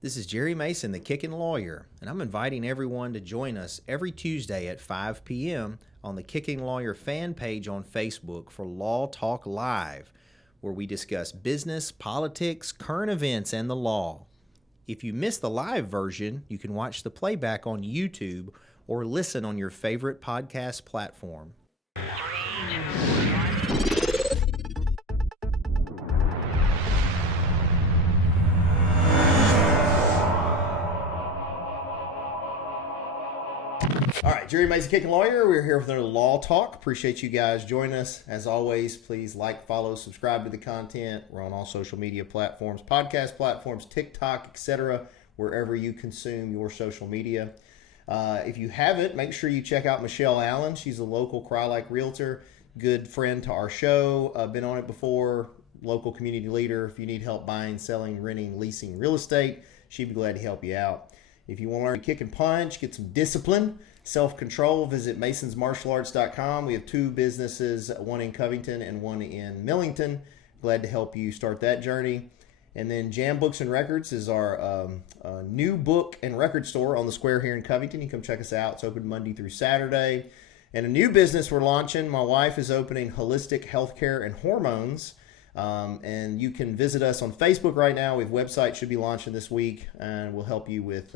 This is Jerry Mason, the Kickin Lawyer, and I'm inviting everyone to join us every Tuesday at 5 p.m. on the Kickin Lawyer fan page on Facebook for Law Talk Live, where we discuss business, politics, current events, and the law. If you miss the live version, you can watch the playback on YouTube or listen on your favorite podcast platform. All right, Jerry Mason, Kickin Lawyer. We're here with another Law Talk. Appreciate you guys joining us. As always, please like, follow, subscribe to the content. We're on all social media platforms, podcast platforms, TikTok, etc., wherever you consume your social media. If you haven't, make sure you check out Michelle Allen. She's a local Cry-Like realtor, good friend to our show. Been on it before, local community leader. If you need help buying, selling, renting, leasing real estate, she'd be glad to help you out. If you want to learn to kick and punch, get some discipline, self-control, visit masonsmartialarts.com. We have two businesses, one in Covington and one in Millington. Glad to help you start that journey. And then Jam Books and Records is our new book and record store on the square here in Covington. You can come check us out. It's open Monday through Saturday. And a new business we're launching. My wife is opening Holistic Healthcare and Hormones. And you can visit us on Facebook right now. We have a website should be launching this week, and we'll help you with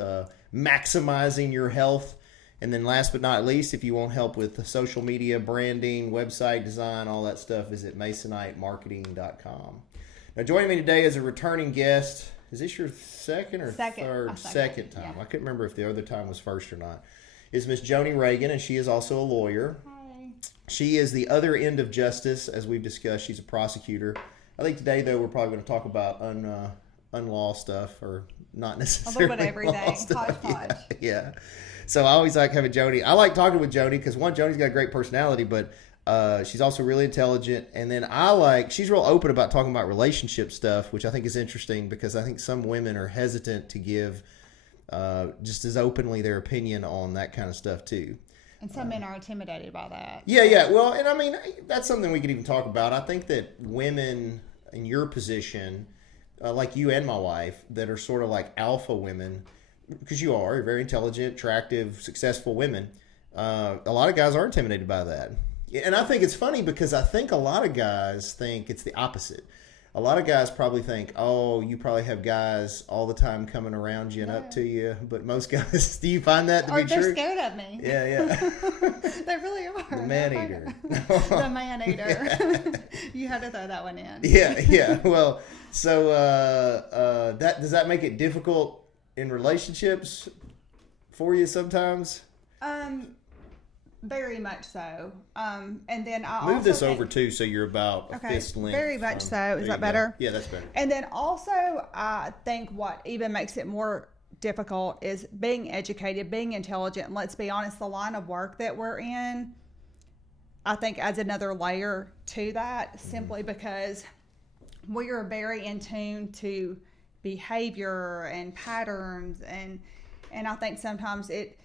maximizing your health. And then last but not least, if you want help with social media, branding, website design, all that stuff, visit masonitemarketing.com. Now, joining me today is a returning guest. Is this your second or third? Second time. Yeah. I couldn't remember if the other time was first or not. Is Miss Joni Reagan, and she is also a lawyer. Hi. She is the other end of justice, as we've discussed. She's a prosecutor. I think today, though, we're probably going to talk about unlaw stuff, or not necessarily a little bit everything. Hodgepodge. Yeah. So I always like having Joni. I like talking with Joni because, one, Joni's got a great personality, but she's also really intelligent. And then she's real open about talking about relationship stuff, which I think is interesting because I think some women are hesitant to give just as openly their opinion on that kind of stuff, too. And some men are intimidated by that. Yeah. Well, and I mean, that's something we could even talk about. I think that women in your position, like you and my wife, that are sort of like alpha women, because you're very intelligent, attractive, successful women. A lot of guys are intimidated by that. And I think it's funny because I think a lot of guys think it's the opposite. A lot of guys probably think, oh, you probably have guys all the time coming around you and up to you. But most guys, do you find that to be true? Or they're scared of me. Yeah. They really are. The man-eater. The man-eater. Yeah. You had to throw that one in. Yeah. Well, so does that make it difficult in relationships for you sometimes? Very much so. And then I move also this over too, so you're about a fist length. Very much so. Is that better? Yeah, that's better. And then also, I think what even makes it more difficult is being educated, being intelligent. And let's be honest, the line of work that we're in, I think adds another layer to that, simply because we are very in tune to behavior and patterns, and I think sometimes it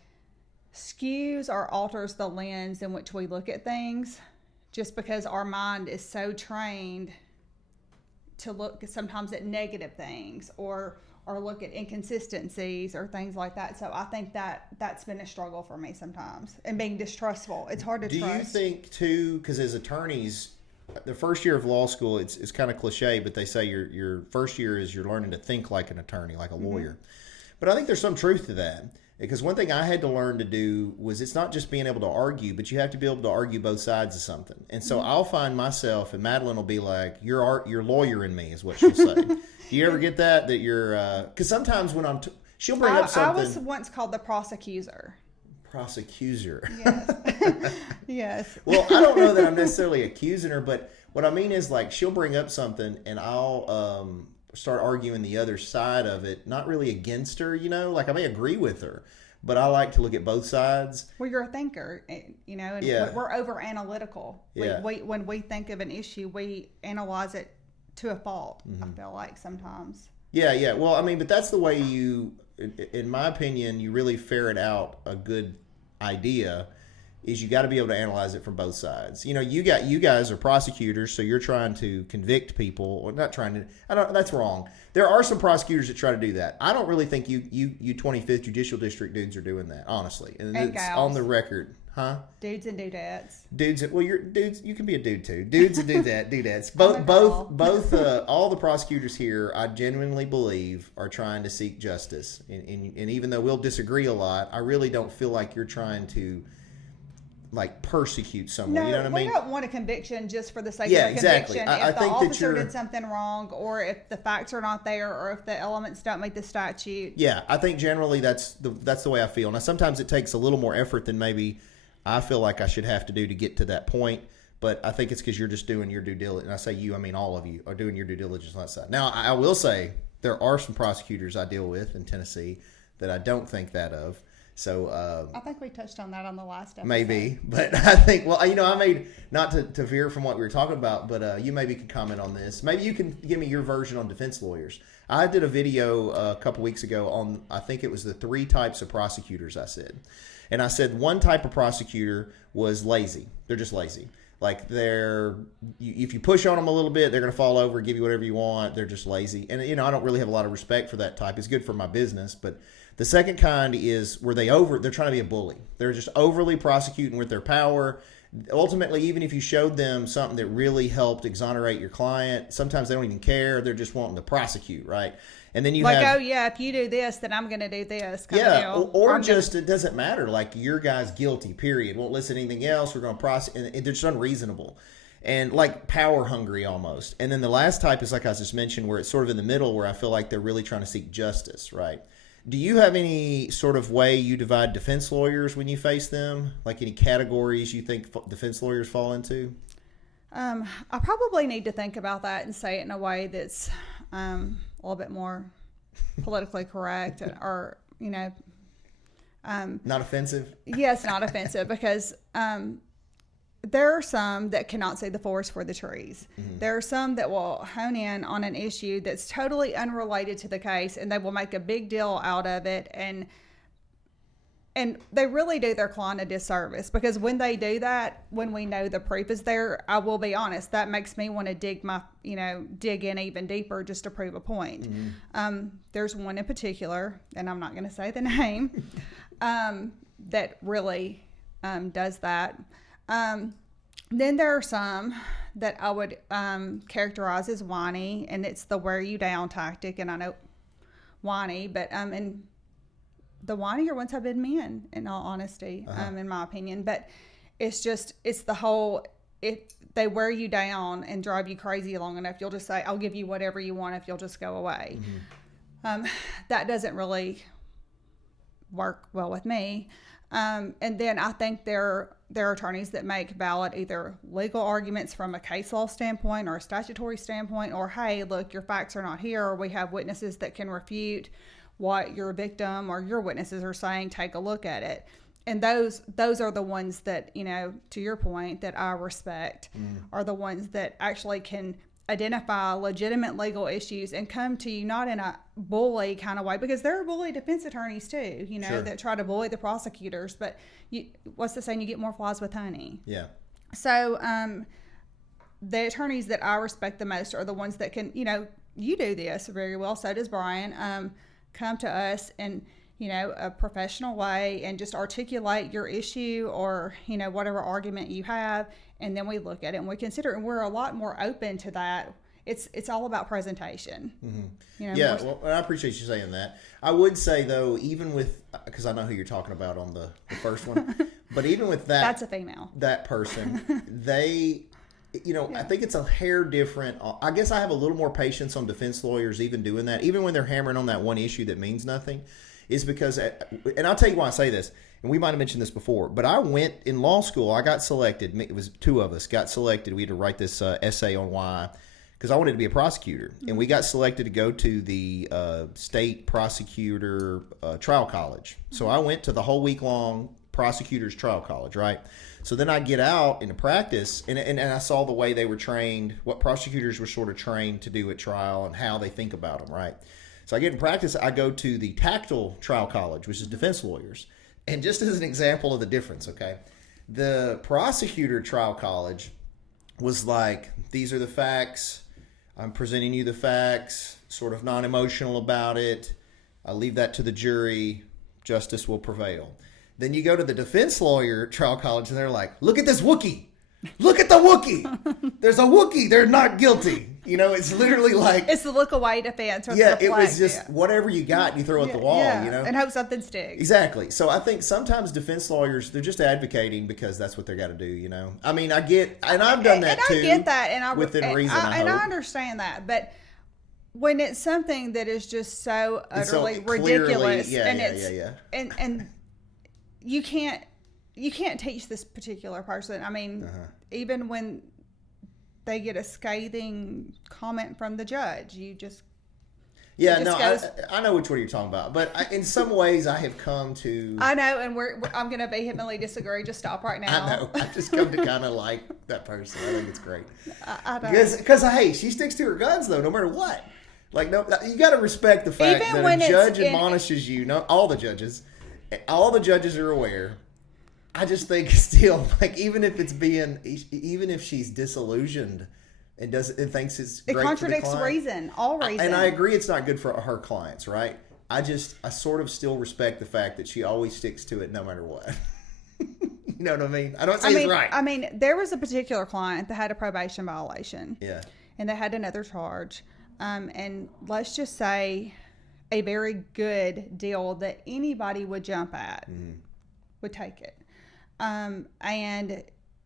skews or alters the lens in which we look at things, just because our mind is so trained to look sometimes at negative things or look at inconsistencies or things like that. So I think that's been a struggle for me sometimes, and being distrustful. It's hard to trust. Do you think too, because as attorneys, the first year of law school, it's kind of cliche, but they say your first year is you're learning to think like an attorney, like a lawyer. But I think there's some truth to that. Because one thing I had to learn to do was it's not just being able to argue, but you have to be able to argue both sides of something. And so I'll find myself, and Madeline will be like, "You're lawyer in me," is what she'll say. Do you ever get that you're? Because sometimes when she'll bring up something. I was once called the prosecutor. Prosecutor. Yes. Yes. Well, I don't know that I'm necessarily accusing her, but what I mean is, like, she'll bring up something, and I'll start arguing the other side of it, not really against her, like I may agree with her, but I like to look at both sides. Well, you're a thinker, and we're over analytical. When we think of an issue, we analyze it to a fault. I feel like sometimes. Yeah. Well, I mean, but that's the way you, in my opinion, you really ferret out a good idea is you got to be able to analyze it from both sides. You know, you guys are prosecutors, so you're trying to convict people, or not trying to. That's wrong. There are some prosecutors that try to do that. I don't really think you 25th Judicial District dudes are doing that, honestly, and it's gals. on the record. Huh? Dudes and dudettes. Dudes, well, you're dudes. You can be a dude too. Dudes and dudettes. Both, all the prosecutors here, I genuinely believe, are trying to seek justice. And even though we'll disagree a lot, I really don't feel like you're trying to, like, persecute someone. No, you know what I mean? We don't want a conviction just for the sake Yeah, of a exactly. conviction. I If the think that officer you're- did something wrong, or if the facts are not there, or if the elements don't meet the statute. Yeah, I think generally that's the way I feel. Now, sometimes it takes a little more effort than maybe I feel like I should have to do to get to that point, but I think it's because you're just doing your due diligence. And I say you, I mean all of you are doing your due diligence on that side. Now, I will say there are some prosecutors I deal with in Tennessee that I don't think that of. So I think we touched on that on the last episode. maybe, but I think, well, you know, I made, not to veer from what we were talking about, but you maybe could comment on this. Maybe you can give me your version on defense lawyers. I did a video a couple weeks ago on, I think it was the 3 types of prosecutors I said. And I said one type of prosecutor was lazy. They're just lazy. Like if you push on them a little bit, they're going to fall over, give you whatever you want. They're just lazy. And, you know, I don't really have a lot of respect for that type. It's good for my business. But the second kind is where they're trying to be a bully. They're just overly prosecuting with their power. Ultimately, even if you showed them something that really helped exonerate your client, sometimes they don't even care. They're just wanting to prosecute, right? And then you like, have, oh yeah, if you do this, then I'm going to do this. Kind yeah, of deal. or just it doesn't matter. Like, your guy's guilty. Period. Won't listen to anything else. We're going to prosecute. And they're just unreasonable and like power hungry almost. And then the last type is, like I just mentioned, where it's sort of in the middle, where I feel like they're really trying to seek justice, right? Do you have any sort of way you divide defense lawyers when you face them? Like, any categories you think defense lawyers fall into? I probably need to think about that and say it in a way that's a little bit more politically correct, or, you know, Not offensive? yes, not offensive, because there are some that cannot see the forest for the trees. Mm-hmm. There are some that will hone in on an issue that's totally unrelated to the case, and they will make a big deal out of it, and they really do their client a disservice, because when they do that, when we know the proof is there, I will be honest, that makes me want to dig in even deeper just to prove a point. Mm-hmm. There's one in particular, and I'm not going to say the name, that really does that. Then there are some that I would characterize as whiny, and it's the wear you down tactic. And I know whiny, but and the whinier ones have been men, in all honesty, in my opinion. But it's the whole, if they wear you down and drive you crazy long enough, you'll just say, I'll give you whatever you want if you'll just go away. Mm-hmm. That doesn't really work well with me. And then I think there are attorneys that make valid either legal arguments from a case law standpoint or a statutory standpoint, or, hey, look, your facts are not here, or we have witnesses that can refute what your victim or your witnesses are saying. Take a look at it. And those are the ones that, you know, to your point, that I respect, are the ones that actually can identify legitimate legal issues and come to you not in a bully kind of way, because there are bully defense attorneys too, you know, sure, that try to bully the prosecutors. But what's the saying? You get more flies with honey. Yeah. So the attorneys that I respect the most are the ones that can, you know, you do this very well, so does Brian, come to us in, you know, a professional way and just articulate your issue or, you know, whatever argument you have. And then we look at it and we consider it, and we're a lot more open to that. It's all about presentation. Mm-hmm. You know, yeah, well, I appreciate you saying that. I would say, though, even with, because I know who you're talking about on the first one, but even with that, that's a female, that person, they, you know, yeah, I think it's a hair different. I guess I have a little more patience on defense lawyers even doing that, even when they're hammering on that one issue that means nothing, is because, and I'll tell you why I say this, and we might have mentioned this before, but I went in law school, I got selected, it was 2 of us got selected, we had to write this essay on why, because I wanted to be a prosecutor, and we got selected to go to the state prosecutor trial college. So I went to the whole week-long prosecutor's trial college, right? So then I get out into practice, and I saw the way they were trained, what prosecutors were sort of trained to do at trial and how they think about them, right? So I get in practice, I go to the tactile trial college, which is defense lawyers. And just as an example of the difference, okay, The prosecutor trial college was like, these are the facts. I'm presenting you the facts, sort of non-emotional about it. I'll leave that to the jury. Justice will prevail. Then you go to the defense lawyer trial college and they're like, look at this Wookiee. Look at the Wookiee. There's a Wookiee. They're not guilty. You know, it's literally like... It's the look away defense. Or yeah, the it was just whatever you got, you throw at the wall, you know? And hope something sticks. Exactly. So I think sometimes defense lawyers, they're just advocating because that's what they got to do, you know? I mean, I get... And I've done that too. I get that. And within reason, I hope. I understand that. But when it's something that is just so utterly ridiculous... And you can't teach this particular person. I mean, even when they get a scathing comment from the judge, you just... Yeah, no, I know which one you're talking about. But in some ways, I have come to... I know, and I'm going to vehemently disagree. Just stop right now. I know. I just come to kind of like that person. I think it's great. I know. Because, hey, she sticks to her guns, though, no matter what. Like, no, you got to respect the fact Even that when a judge admonishes you. No, all the judges are aware. I just think still, like, even if she's disillusioned and thinks it's great, it contradicts for the client, reason, all reason. And I agree it's not good for her clients, right? I sort of still respect the fact that she always sticks to it no matter what. You know what I mean? I don't say it's right. I mean, there was a particular client that had a probation violation. Yeah. And they had another charge. And let's just say a very good deal that anybody would jump at, would take it. And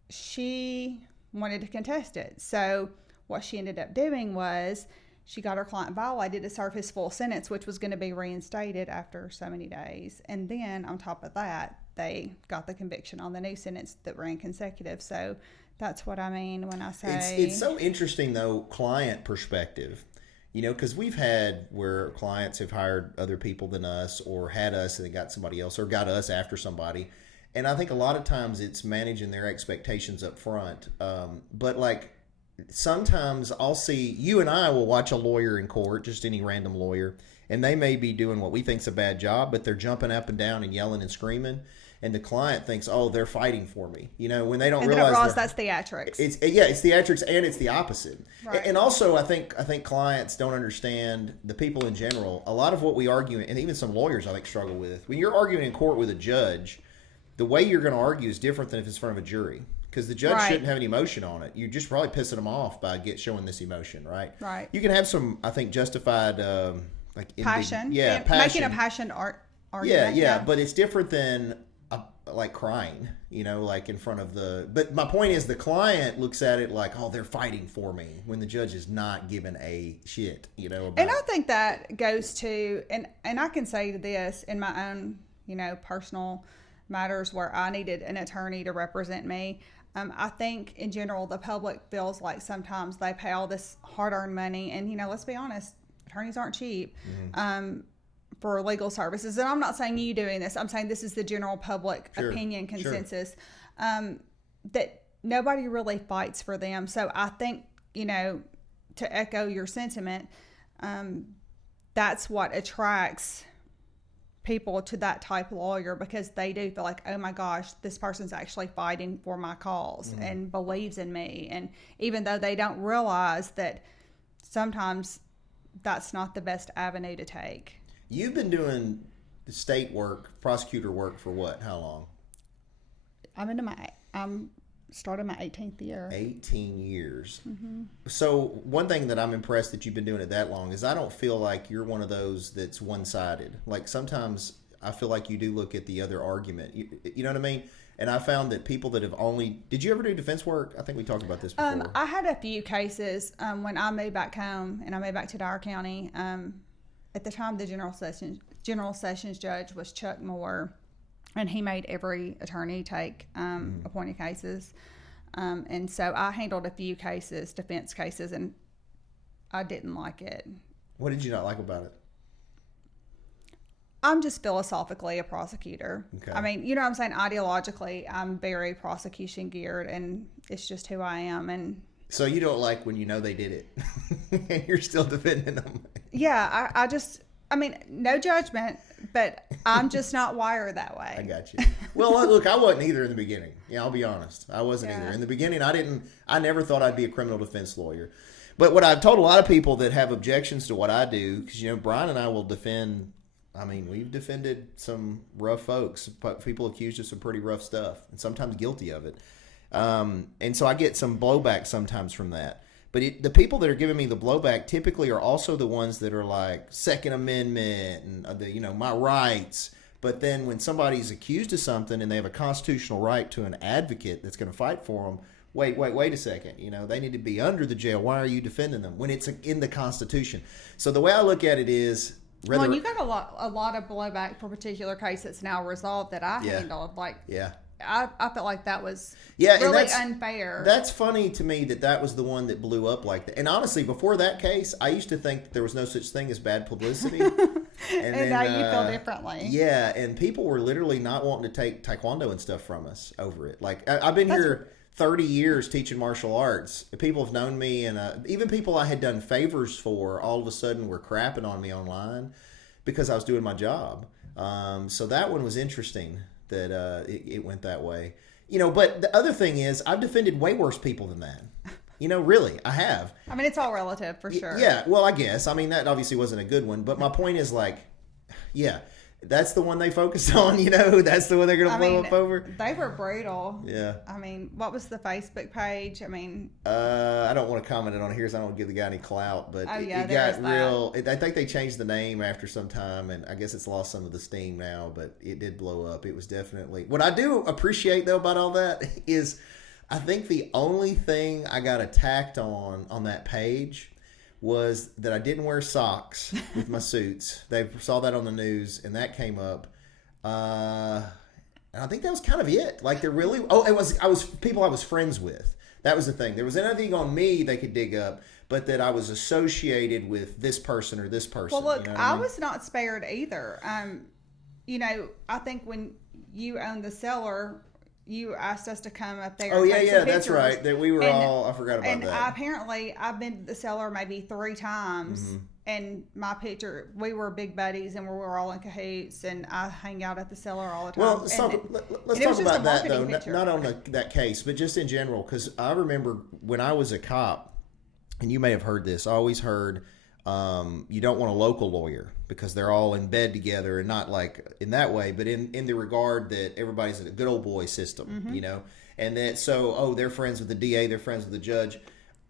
she wanted to contest it. So what she ended up doing was she got her client violated to serve his full sentence, which was going to be reinstated after so many days. And then on top of that, they got the conviction on the new sentence that ran consecutive. So that's what I mean when I say... It's so interesting, though, client perspective. You know, because we've had where clients have hired other people than us or had us and they got somebody else or got us after somebody. And I think a lot of times it's managing their expectations up front. But like sometimes I'll see, you and I will watch a lawyer in court, just any random lawyer, and they may be doing what we think's a bad job, but they're jumping up and down and yelling and screaming. And the client thinks, oh, they're fighting for me. You know, when they don't realize that's theatrics. It's theatrics and it's the opposite. Right. And also, I think clients don't understand, the people in general, a lot of what we argue, and even some lawyers I think struggle with. When you're arguing in court with a judge, the way you're going to argue is different than if it's in front of a jury. Because the judge shouldn't have any emotion on it. You're just probably pissing them off by showing this emotion, right? Right. You can have some, I think, justified passion. Passion. Making a passion argument. Yeah. But it's different than like crying, you know, like in front of but my point is the client looks at it like, oh, they're fighting for me, when the judge is not giving a shit, you know. And I think that goes to, and I can say this in my own, you know, personal matters where I needed an attorney to represent me. I think in general, the public feels like sometimes they pay all this hard-earned money, and, you know, let's be honest, attorneys aren't cheap. For legal services. And I'm not saying you doing this. I'm saying this is the general public opinion consensus, that nobody really fights for them. So I think, you know, to echo your sentiment, that's what attracts people to that type of lawyer, because they do feel like, oh my gosh, this person's actually fighting for my cause and believes in me. And even though they don't realize that sometimes that's not the best avenue to take. You've been doing the state work, prosecutor work for what? How long? I'm starting my 18th year. 18 years. So one thing that I'm impressed that you've been doing it that long is I don't feel like you're one of those that's one-sided. Like sometimes I feel like you do look at the other argument. You know what I mean? And I found that people that have did you ever do defense work? I think we talked about this before. I had a few cases when I moved back home and I moved back to Dyer County. At the time, the General Sessions judge was Chuck Moore, and he made every attorney take appointed cases. And so I handled a few cases, defense cases, and I didn't like it. What did you not like about it? I'm just philosophically a prosecutor. Okay. I mean, you know what I'm saying? Ideologically, I'm very prosecution geared, and it's just who I am. And so you don't like when you know they did it and you're still defending them? Yeah, I mean, no judgment, but I'm just not wired that way. I got you. Well, look, I wasn't either in the beginning. Yeah, I'll be honest. I wasn't Yeah. either. In the beginning, I never thought I'd be a criminal defense lawyer. But what I've told a lot of people that have objections to what I do, because, Brian and I will defend, we've defended some rough folks, people accused of some pretty rough stuff, and sometimes guilty of it. And so I get some blowback sometimes from that. But the people that are giving me the blowback typically are also the ones that are like Second Amendment and my rights. But then when somebody's accused of something and they have a constitutional right to an advocate that's going to fight for them, wait a second. They need to be under the jail. Why are you defending them when it's in the Constitution? So the way I look at it is, and you got a lot of blowback for a particular case that's now resolved that I handled. I felt like that was really unfair. That's funny to me that was the one that blew up like that. And honestly, before that case, I used to think that there was no such thing as bad publicity. And then, now you feel differently. Yeah, and people were literally not wanting to take taekwondo and stuff from us over it. Like, I've been here 30 years teaching martial arts. People have known me, and even people I had done favors for all of a sudden were crapping on me online because I was doing my job. So that one was interesting. That it went that way. But the other thing is, I've defended way worse people than that. Really, I have. It's all relative for sure. Yeah, well, I guess. That obviously wasn't a good one. But my point is, that's the one they focused on, That's the one they're going to blow up over. They were brutal. Yeah. What was the Facebook page? I don't want to comment on it here, so I don't give the guy any clout. But it got real. I think they changed the name after some time, and I guess it's lost some of the steam now. But it did blow up. It was definitely. What I do appreciate though about all that is, I think the only thing I got attacked on that page was that I didn't wear socks with my suits. They saw that on the news, and that came up. And I think that was kind of it. Like, there really... I was people I was friends with. That was the thing. There was anything on me they could dig up, but that I was associated with this person or this person. Well, look, I was not spared either. I think when you owned the cellar... You asked us to come up there. Oh, yeah, that's right. That we were I forgot about that. And I've been to the cellar maybe 3 times. Mm-hmm. And my picture, we were big buddies and we were all in cahoots. And I hang out at the cellar all the time. Well, let's talk about that, though. Not on that case, but just in general. Because I remember when I was a cop, and you may have heard this, I always heard... you don't want a local lawyer because they're all in bed together, and not like in that way, but in the regard that everybody's in a good old boy system, mm-hmm. And that they're friends with the DA, they're friends with the judge.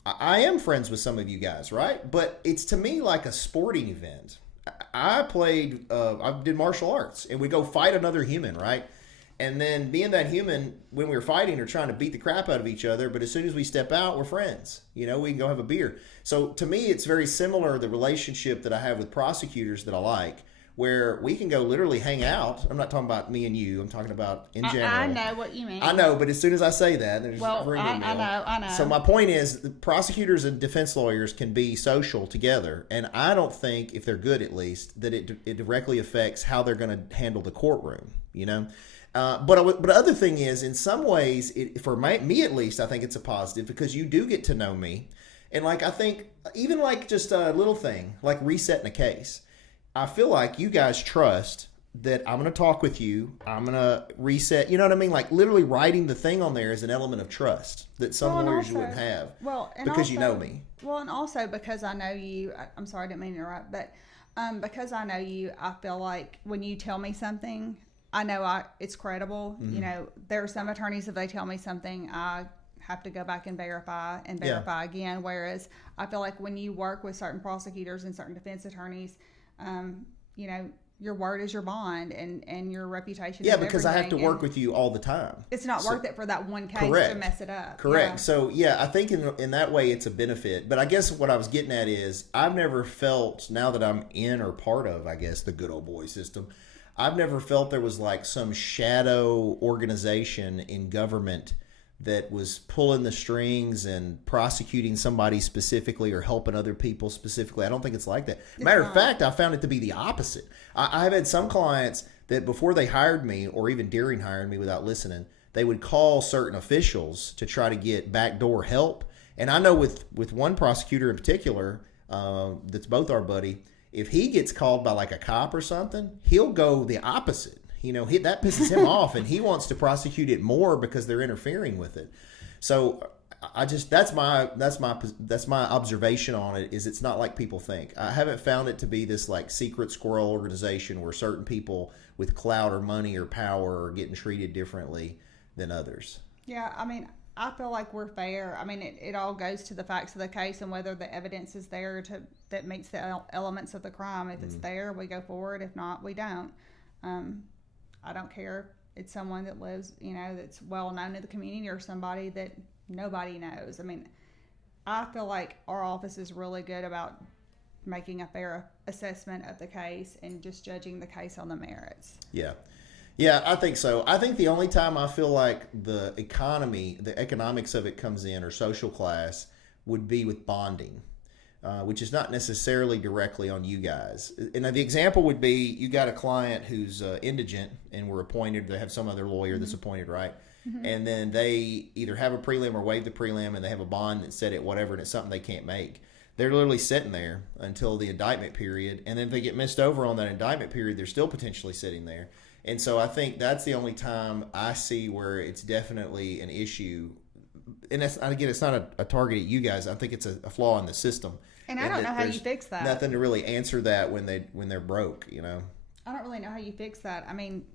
I am friends with some of you guys, right? But it's to me like a sporting event. I did martial arts, and we go fight another human, right? And then being that human, when we were fighting, are trying to beat the crap out of each other. But as soon as we step out, we're friends. We can go have a beer. So to me, it's very similar, the relationship that I have with prosecutors that I like, where we can go literally hang out. I'm not talking about me and you. I'm talking about in general. I know what you mean. I know, but as soon as I say that, there's I know. So my point is, the prosecutors and defense lawyers can be social together. And I don't think, if they're good at least, that it directly affects how they're going to handle the courtroom, But other thing is, in some ways, for me at least, I think it's a positive because you do get to know me. And I think even just a little thing, like resetting a case, I feel like you guys trust that I'm going to talk with you. I'm going to reset. You know what I mean? Like literally writing the thing on there is an element of trust that some lawyers you wouldn't have because you know me. Well, and also because I know you, I'm sorry, I didn't mean to interrupt, but because I know you, I feel like when you tell me something, I know it's credible. Mm-hmm. There are some attorneys, if they tell me something, I have to go back and verify again. Whereas I feel like when you work with certain prosecutors and certain defense attorneys, your word is your bond and your reputation. Yeah, because I have to work with you all the time. It's not worth it for that one case to mess it up. Correct. Yeah. So I think in that way it's a benefit. But I guess what I was getting at is I've never felt, now that I'm in or part of, I guess, the good old boy system, I've never felt there was like some shadow organization in government that was pulling the strings and prosecuting somebody specifically or helping other people specifically. I don't think it's like that. Matter of fact, I found it to be the opposite. I've had some clients that before they hired me or even during hiring me without listening, they would call certain officials to try to get backdoor help. And I know with one prosecutor in particular, that's both our buddy, If he gets called by like a cop or something, he'll go the opposite. That pisses him off, and he wants to prosecute it more because they're interfering with it. So that's my observation on it. Is it's not like people think. I haven't found it to be this like secret squirrel organization where certain people with clout or money or power are getting treated differently than others. Yeah, I mean, I feel like we're fair. I mean, it all goes to the facts of the case and whether the evidence is there that meets the elements of the crime. If it's there, we go forward. If not, we don't. I don't care if it's someone that lives, that's well known in the community or somebody that nobody knows. I mean, I feel like our office is really good about making a fair assessment of the case and just judging the case on the merits. Yeah, I think so. I think the only time I feel like the economics of it comes in, or social class, would be with bonding, which is not necessarily directly on you guys. And the example would be, you got a client who's indigent and we're appointed, they have some other lawyer that's appointed, right? Mm-hmm. And then they either have a prelim or waive the prelim, and they have a bond that's set at whatever, and it's something they can't make. They're literally sitting there until the indictment period, and then if they get missed over on that indictment period, they're still potentially sitting there. And so I think that's the only time I see where it's definitely an issue. And it's not a target at you guys. I think it's a flaw in the system. And I don't know how you fix that. Nothing to really answer that when they're broke, I don't really know how you fix that. I mean,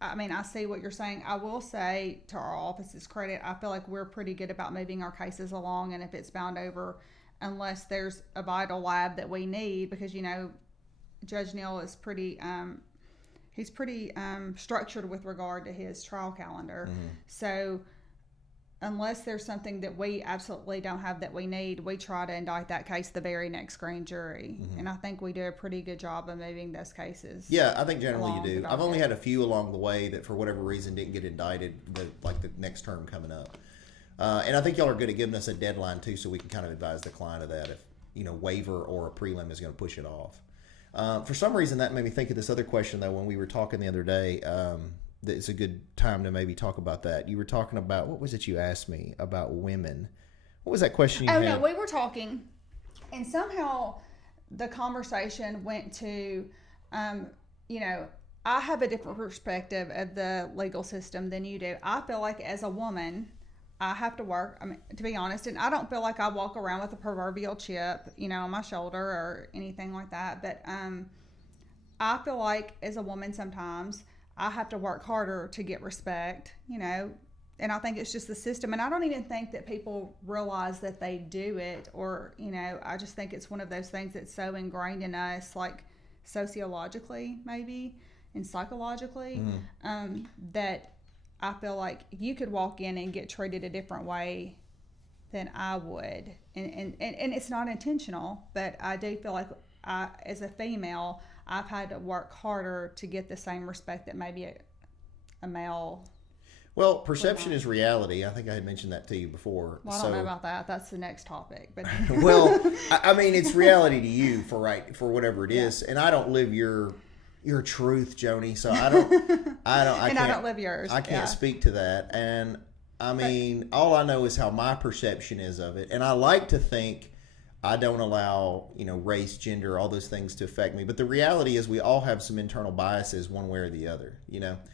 I see what you're saying. I will say, to our office's credit, I feel like we're pretty good about moving our cases along. And if it's bound over, unless there's a vital lab that we need, because, Judge Neal is pretty... he's pretty structured with regard to his trial calendar. Mm-hmm. So unless there's something that we absolutely don't have that we need, we try to indict that case the very next grand jury. Mm-hmm. And I think we do a pretty good job of moving those cases. Yeah, I think generally you do. I've only had a few along the way that for whatever reason didn't get indicted, the next term coming up. And I think y'all are good at giving us a deadline too, so we can kind of advise the client of that if, waiver or a prelim is going to push it off. For some reason, that made me think of this other question, though, when we were talking the other day. That it's a good time to maybe talk about that. You were talking about, what was it you asked me about women? What was that question you had? No, we were talking, and somehow the conversation went to, I have a different perspective of the legal system than you do. I feel like as a woman, I have to work, to be honest, and I don't feel like I walk around with a proverbial chip, on my shoulder or anything like that. But I feel like as a woman sometimes I have to work harder to get respect, and I think it's just the system. And I don't even think that people realize that they do it, or, I just think it's one of those things that's so ingrained in us, like sociologically maybe and psychologically, that I feel like you could walk in and get treated a different way than I would. And it's not intentional, but I do feel like as a female, I've had to work harder to get the same respect that maybe a male. Well, perception is reality. I think I had mentioned that to you before. Well, I don't know about that. That's the next topic. But well, it's reality to you for whatever it is. And I don't live your truth, Joni. So I don't live yours. I can't speak to that. And all I know is how my perception is of it. And I like to think I don't allow, race, gender, all those things to affect me. But the reality is we all have some internal biases one way or the other,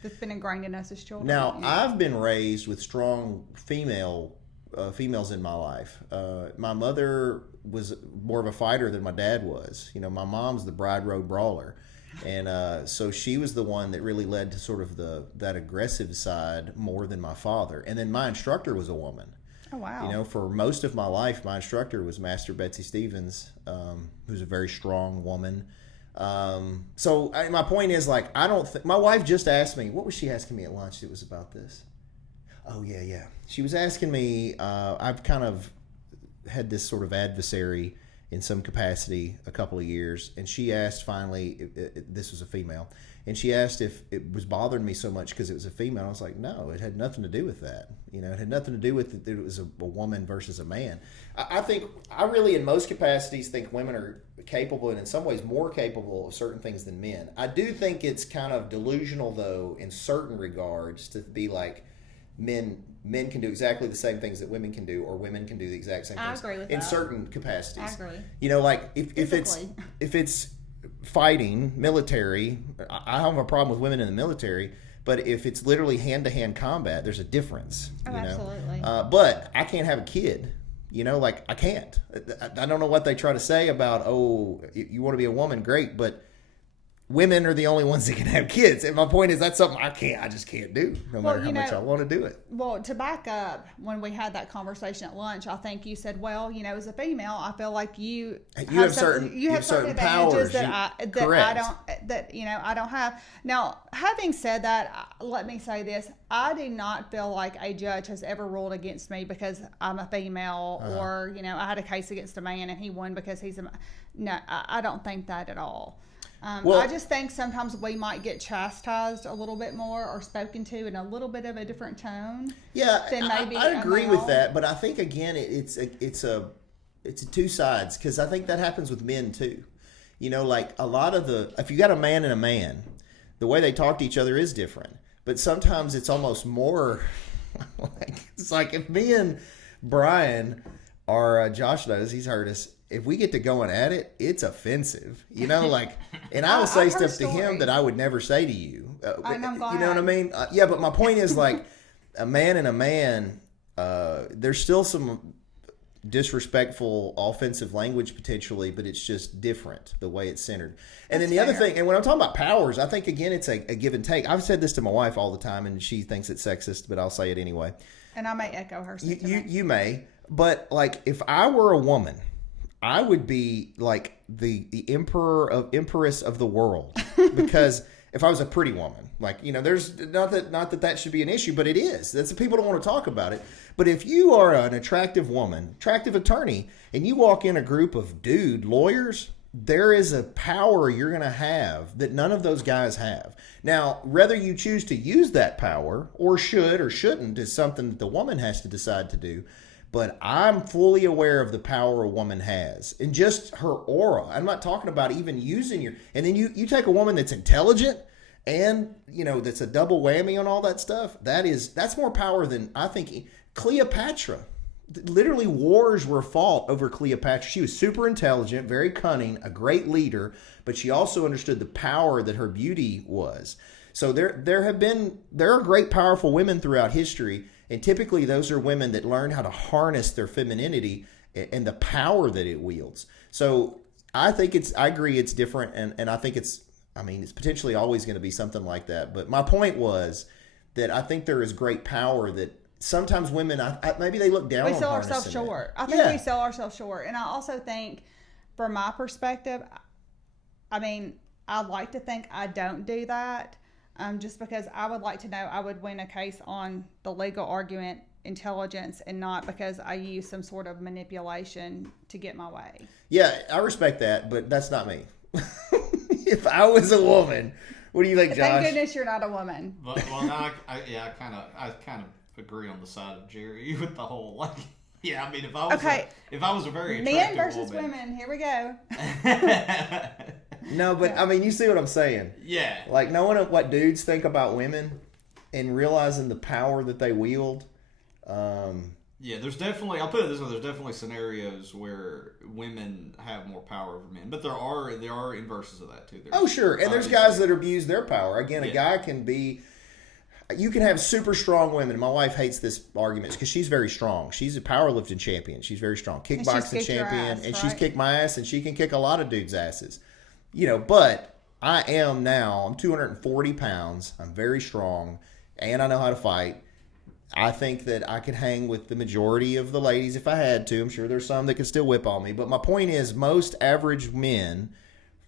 That's been ingrained in us as children. Now, I've been raised with strong females in my life. My mother was more of a fighter than my dad was. My mom's the Bride Road Brawler. And so she was the one that really led to sort of that aggressive side more than my father. And then my instructor was a woman. Oh, wow. For most of my life, my instructor was Master Betsy Stevens, who's a very strong woman. So my point is, my wife just asked me, what was she asking me at lunch that was about this? Oh, yeah. She was asking me, I've kind of had this sort of adversary in some capacity a couple of years, and she asked finally, this was a female, and she asked if it was bothering me so much because it was a female. I was like, no, it had nothing to do with that. It had nothing to do with that it was a woman versus a man. I really, in most capacities, think women are capable, and in some ways more capable of certain things than men. I do think it's kind of delusional, though, in certain regards, to be like men can do exactly the same things that women can do, or women can do the exact same things. I agree with in that. certain capacities. I agree. If it's fighting, military, I have a problem with women in the military. But if it's literally hand-to-hand combat, there's a difference. Oh, absolutely. But I can't have a kid. Like I can't. I don't know what they try to say about, oh, you want to be a woman, great, but women are the only ones that can have kids. And my point is that's something I just can't do, no matter how much I want to do it. Well, to back up, when we had that conversation at lunch, I think you said, well, as a female, I feel like you have certain advantages powers that I don't have. Now, having said that, let me say this. I do not feel like a judge has ever ruled against me because I'm a female or, I had a case against a man and he won because he's no, I don't think that at all. I just think sometimes we might get chastised a little bit more or spoken to in a little bit of a different tone. Yeah, than maybe I agree with that, but I think again it's two sides, because I think that happens with men too. Like a lot of if you got a man and a man, the way they talk to each other is different. But sometimes it's almost more it's like if me and Brian or Josh knows, he's heard us. If we get to going at it, it's offensive, and I will say stuff to him that I would never say to you. And I'm glad. You know what I mean? Yeah, but my point is like a man and a man, there's still some disrespectful offensive language potentially, but it's just different the way it's centered. And then the other thing, and when I'm talking about powers, I think again, it's a give and take. I've said this to my wife all the time and she thinks it's sexist, but I'll say it anyway. And I may echo her. You may, but like if I were a woman, I would be like the empress of the world, because if I was a pretty woman, there's not that should be an issue, but it is. That's people don't want to talk about it. But if you are an attractive woman, attractive attorney, and you walk in a group of dude lawyers, there is a power you're going to have that none of those guys have. Now, whether you choose to use that power or should or shouldn't is something that the woman has to decide to do. But I'm fully aware of the power a woman has and just her aura. I'm not talking about even using and then you take a woman that's intelligent and, that's a double whammy on all that stuff. That's more power than I think. Cleopatra, literally wars were fought over Cleopatra. She was super intelligent, very cunning, a great leader, but she also understood the power that her beauty was. So there are great powerful women throughout history. And typically those are women that learn how to harness their femininity and the power that it wields. So I agree it's different. And I think it's potentially always going to be something like that. But my point was that I think there is great power that sometimes women, maybe they look down on. We sell ourselves short. I think we sell ourselves short. And I also think from my perspective, I'd like to think I don't do that. Just because I would like to know I would win a case on the legal argument, intelligence, and not because I use some sort of manipulation to get my way. Yeah, I respect that, but that's not me. If I was a woman, what do you think, Josh? Thank goodness you're not a woman. Well, I kind of agree on the side of Jerry with the whole Yeah, if I was a very attractive men versus women, here we go. No, but you see what I'm saying? Yeah. Like knowing what dudes think about women and realizing the power that they wield. Yeah, there's definitely, I'll put it this way, there's definitely scenarios where women have more power over men, but there are inverses of that too. Sure, and there's guys that abuse their power. Again, a guy can be. You can have super strong women. My wife hates this argument because she's very strong. She's a powerlifting champion. She's very strong. Kickboxing champion. She's kicked my ass, and she can kick a lot of dudes' asses. But I'm 240 pounds. I'm very strong, and I know how to fight. I think that I could hang with the majority of the ladies if I had to. I'm sure there's some that could still whip on me. But my point is, most average men,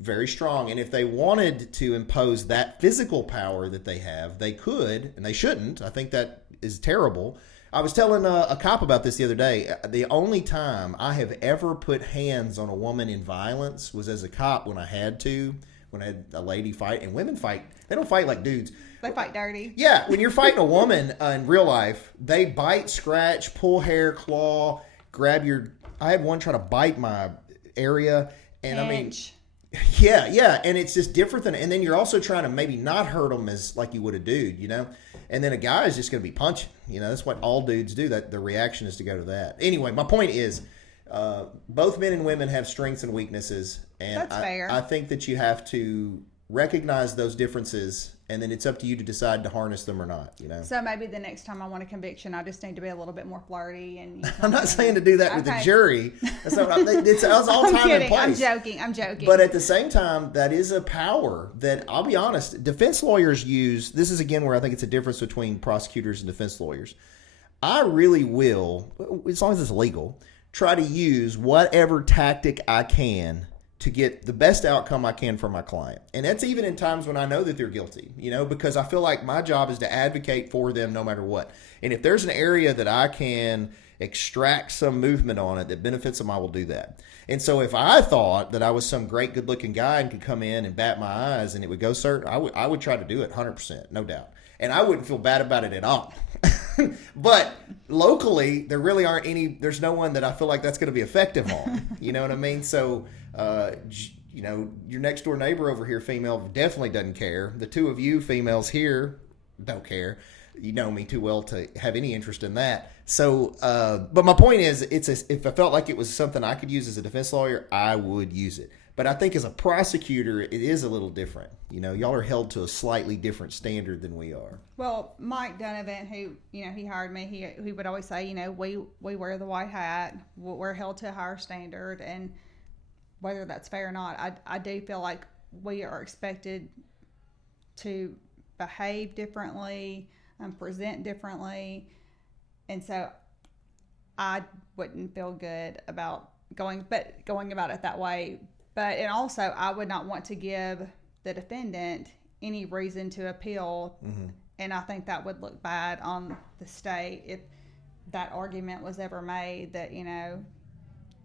very strong. And if they wanted to impose that physical power that they have, they could, and they shouldn't. I think that is terrible. I was telling a cop about this the other day. The only time I have ever put hands on a woman in violence was as a cop when I had to, when I had a lady fight. And women fight. They don't fight like dudes. They fight dirty. Yeah, when you're fighting a woman in real life, they bite, scratch, pull hair, claw, grab your... I had one try to bite my area. And Yeah, and it's just different than, and then you're also trying to maybe not hurt them as like you would a dude, and then a guy is just going to be punching, that's what all dudes do. That the reaction is to go to that. Anyway, my point is, both men and women have strengths and weaknesses, and That's fair. I think that you have to recognize those differences, and then it's up to you to decide to harness them or not. So maybe the next time I want a conviction, I just need to be a little bit more flirty. And I'm not saying to do that with the jury. That's not what it's all time and place. I'm joking. But at the same time, that is a power that, I'll be honest, defense lawyers use. This is again where I think it's a difference between prosecutors and defense lawyers. I really will, as long as it's legal, try to use whatever tactic I can to get the best outcome I can for my client. And that's even in times when I know that they're guilty, because I feel like my job is to advocate for them no matter what. And if there's an area that I can extract some movement on it that benefits them, I will do that. And so if I thought that I was some great good looking guy and could come in and bat my eyes and it would go certain, I would try to do it 100%, no doubt. And I wouldn't feel bad about it at all. But locally, there really aren't there's no one that I feel like that's going to be effective on. You know what I mean? So, your next door neighbor over here, female, definitely doesn't care. The two of you females here don't care. You know me too well to have any interest in that. So, but my point is, if I felt like it was something I could use as a defense lawyer, I would use it. But I think as a prosecutor, it is a little different. Y'all are held to a slightly different standard than we are. Well, Mike Donovan, who, he hired me, he would always say, we wear the white hat, we're held to a higher standard. And whether that's fair or not, I do feel like we are expected to behave differently, present differently. And so I wouldn't feel good about going about it that way. And also, I would not want to give the defendant any reason to appeal. Mm-hmm. And I think that would look bad on the state if that argument was ever made that, the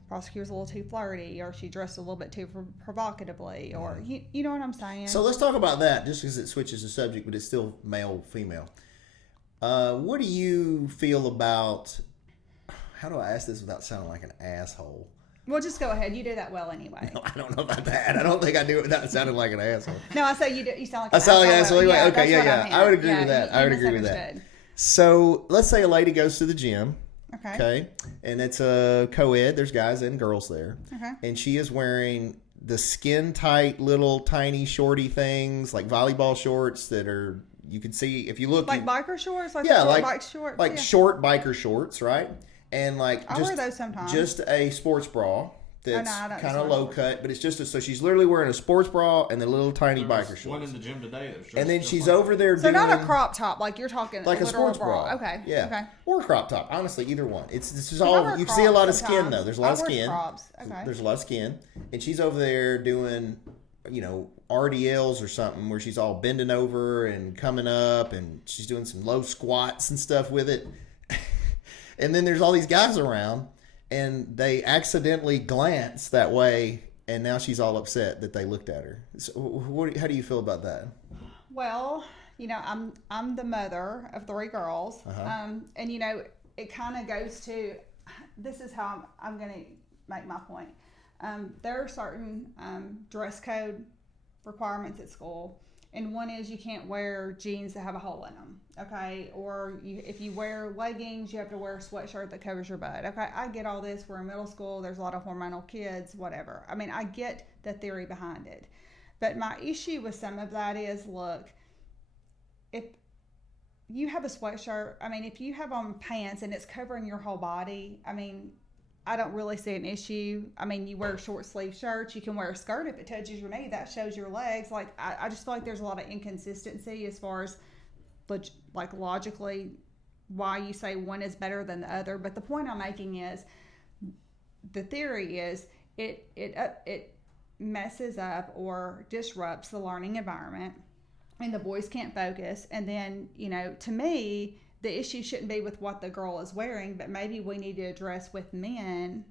prosecutor's a little too flirty, or she dressed a little bit too provocatively, or you know what I'm saying? So let's talk about that, just because it switches the subject, but it's still male, female. What do you feel about, how do I ask this without sounding like an asshole? Well, just go ahead. You do that well anyway. No, I don't know about that. I don't think I do it without sounding like an asshole. No, I say you do. You sound like an asshole. I sound like an asshole anyway. Yeah, okay, yeah. I would agree with that. I would agree with that. So let's say a lady goes to the gym. Okay. And it's a co-ed. There's guys and girls there. Okay. And she is wearing the skin tight little tiny shorty things, like volleyball shorts that are, you can see if you look. Like biker shorts? Like bike shorts? Like short biker shorts, right? And I wear those sometimes. Just a sports bra that's kind of low cut, but it's just so she's literally wearing a sports bra and the little tiny biker shorts. One in the gym today. And then she's over there doing... So not a crop top, like you're talking like a sports bra. Okay. Yeah. Okay. Or a crop top. Honestly, either one. This is all... You see a lot of skin, though. There's a lot of skin. Crops. Okay. There's a lot of skin. And she's over there doing, RDLs or something where she's all bending over and coming up, and she's doing some low squats and stuff with it. And then there's all these guys around, and they accidentally glance that way, and now she's all upset that they looked at her. So how do you feel about that? Well, I'm the mother of 3 girls, and it kind of goes to, this is how I'm going to make my point. There are certain dress code requirements at school. And one is you can't wear jeans that have a hole in them, okay? Or if you wear leggings, you have to wear a sweatshirt that covers your butt, okay? I get all this. We're in middle school. There's a lot of hormonal kids, whatever. I mean, I get the theory behind it. But my issue with some of that is, look, if you have a sweatshirt, if you have on pants and it's covering your whole body, I don't really see an issue. You wear short sleeve shirts. You can wear a skirt if it touches your knee. That shows your legs. I just feel like there's a lot of inconsistency as far as logically why you say one is better than the other. But the point I'm making is the theory is it messes up or disrupts the learning environment, and the boys can't focus. And then, to me, the issue shouldn't be with what the girl is wearing, but maybe we need to address with men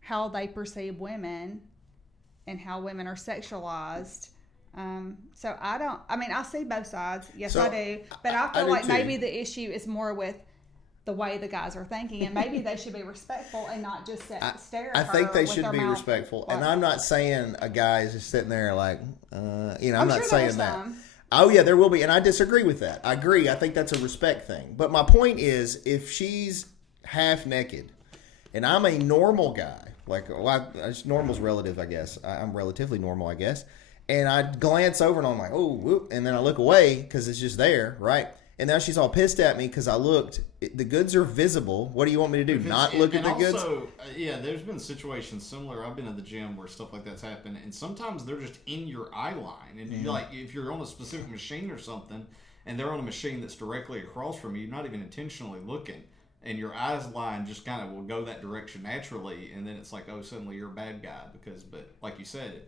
how they perceive women and how women are sexualized. So I see both sides. Yes, I do. But I feel like maybe the issue is more with the way the guys are thinking, and maybe they should be respectful and not just stare at her. I think they should be respectful. And I'm not saying a guy is just sitting there I'm not saying that. Oh, yeah, there will be. And I disagree with that. I agree. I think that's a respect thing. But my point is, if she's half naked and I'm a normal guy. Like, normal's relative, I guess. I'm relatively normal, I guess. And I glance over and I'm like, oh, whoop, and then I look away because it's just there, right? And now she's all pissed at me because I looked. The goods are visible. What do you want me to do? Not look at the goods? Also, yeah, there's been situations similar. I've been at the gym where stuff like that's happened, and sometimes they're just in your eye line. And like, if you're on a specific machine or something, and they're on a machine that's directly across from you, you're not even intentionally looking, and your eyes line just kind of will go that direction naturally, and then it's like, oh, suddenly you're a bad guy but like you said,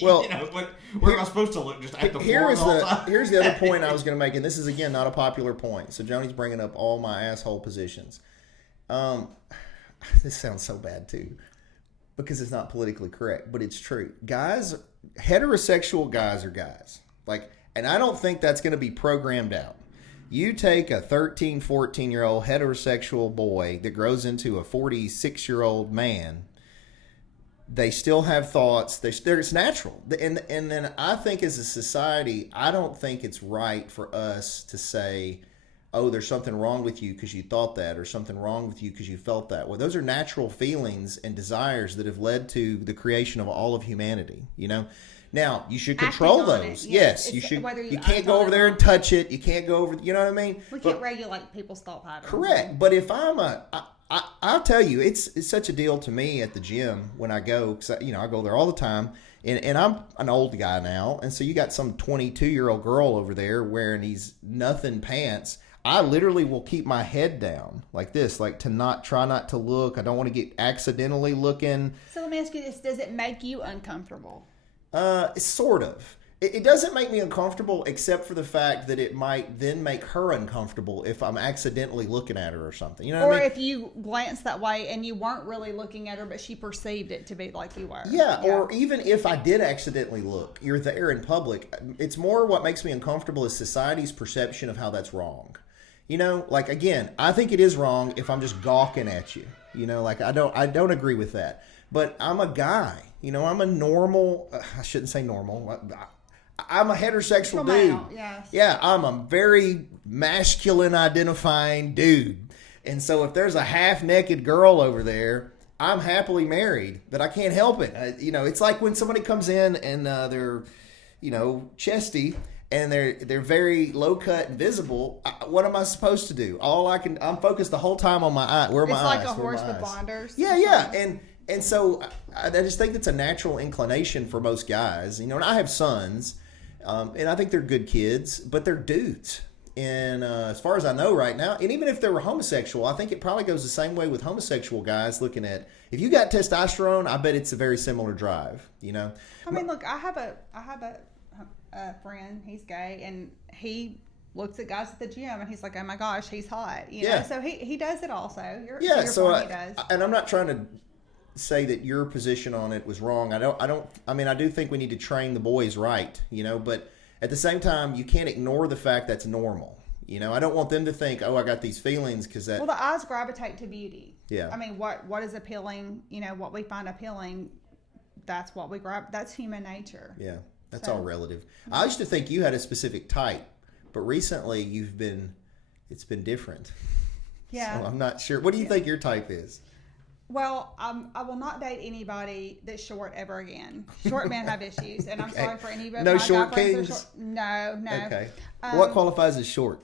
well, where am I supposed to look? Just at the floor the whole time? Here's the other point I was going to make, and this is, again, not a popular point. So Joni's bringing up all my asshole positions. This sounds so bad, too, because it's not politically correct, but it's true. Guys, heterosexual guys are guys. Like, and I don't think that's going to be programmed out. You take a 13, 14-year-old heterosexual boy that grows into a 46-year-old man, they still have thoughts. It's natural. And then I think as a society, I don't think it's right for us to say, oh, there's something wrong with you because you thought that, or something wrong with you because you felt that. Well, those are natural feelings and desires that have led to the creation of all of humanity, you know? Now, you should control those. Yes, you should. You can't go over there and touch it. You can't go over, you know what I mean? We can't regulate people's thought patterns. Correct. But if I'll tell you, it's such a deal to me at the gym when I go, because I go there all the time, and I'm an old guy now, and so you got some 22-year-old girl over there wearing these nothing pants. I literally will keep my head down like this, like try not to look. I don't want to get accidentally looking. So let me ask you this: does it make you uncomfortable? Sort of. It doesn't make me uncomfortable, except for the fact that it might then make her uncomfortable if I'm accidentally looking at her or something. You know what I mean? Or if you glance that way and you weren't really looking at her, but she perceived it to be like you were. Yeah, or even if I did accidentally look, you're there in public. It's more what makes me uncomfortable is society's perception of how that's wrong. You know, like, again, I think it is wrong if I'm just gawking at you. You know, like, I don't agree with that. But I'm a guy. You know, I'm a normal. I shouldn't say normal. I'm a heterosexual dude. Yes. Yeah, I'm a very masculine identifying dude. And so if there's a half-naked girl over there, I'm happily married, but I can't help it. It's like when somebody comes in and they're, chesty and they're very low cut and visible. What am I supposed to do? I'm focused the whole time on my eye. Where are my eyes? It's like a horse with blinders. Yeah. And so I just think that's a natural inclination for most guys. And I have sons, and I think they're good kids, but they're dudes. And as far as I know right now, and even if they were homosexual, I think it probably goes the same way with homosexual guys looking at, if you got testosterone, I bet it's a very similar drive, I mean, look, I have a friend, he's gay, and he looks at guys at the gym and he's like, oh my gosh, he's hot. You know? So he does it also. He does. And I'm not trying to say that your position on it was wrong. I do think we need to train the boys right, but at the same time, you can't ignore the fact that's normal. I don't want them to think, oh, I got these feelings because that. Well, the eyes gravitate to beauty. Yeah. I mean, what is appealing? What we find appealing, that's what we grab. That's human nature. Yeah, that's all relative. I used to think you had a specific type, but recently it's been different. Yeah. So I'm not sure. What do you think your type is? Well, I will not date anybody that's short ever again. Short men have issues, and I'm sorry for anybody. No short kings? No. Okay. What qualifies as short?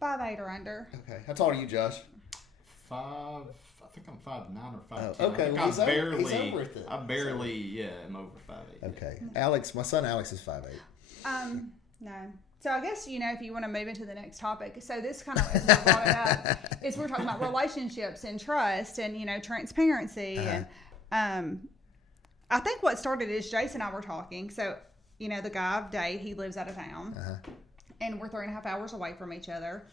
5'8" or under. Okay. How tall are you, Josh? I think I'm 5'9" or 5'10". Oh, okay. Well, he's over it then. I barely, am over 5'8". Okay. Alex, my son Alex is 5'8". No. So I guess, if you want to move into the next topic. So this kind of, as we brought it up, is we're talking about relationships and trust and, transparency. Uh-huh. And I think what started is Jason and I were talking. So, the guy I've dated, he lives out of town. Uh-huh. And we're 3.5 hours away from each other.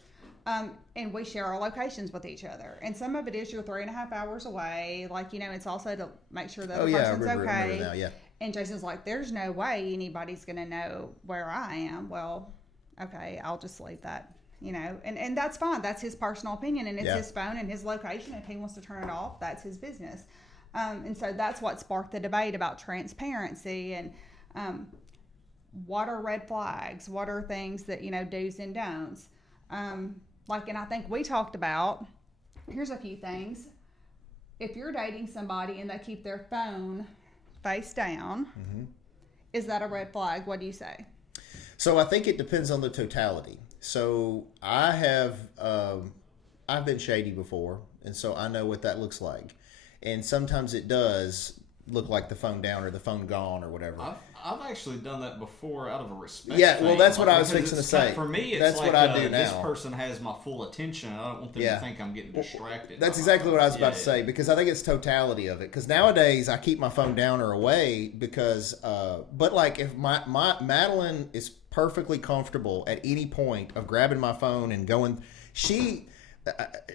And we share our locations with each other. And some of it is you're 3.5 hours away. Like, it's also to make sure the other person's okay. I remember now, yeah. And Jason's like, there's no way anybody's going to know where I am. Well, okay, I'll just leave that, and that's fine. That's his personal opinion, and it's his phone and his location. If he wants to turn it off, that's his business. And so that's what sparked the debate about transparency and what are red flags? What are things that, do's and don'ts? And I think we talked about here's a few things. If you're dating somebody and they keep their phone face down, is that a red flag? What do you say? So I think it depends on the totality. So I've been shady before, and so I know what that looks like. And sometimes it does look like the phone down or the phone gone or whatever. I've actually done that before out of a respect. Yeah, well, that's what I was because fixing to it's say. For me, it's that's like, what I do now. This person has my full attention, and I don't want them to think I'm getting distracted. That's exactly what I was about to say, because I think it's totality of it. Because nowadays I keep my phone down or away because, but like if my Madeline is perfectly comfortable at any point of grabbing my phone and going,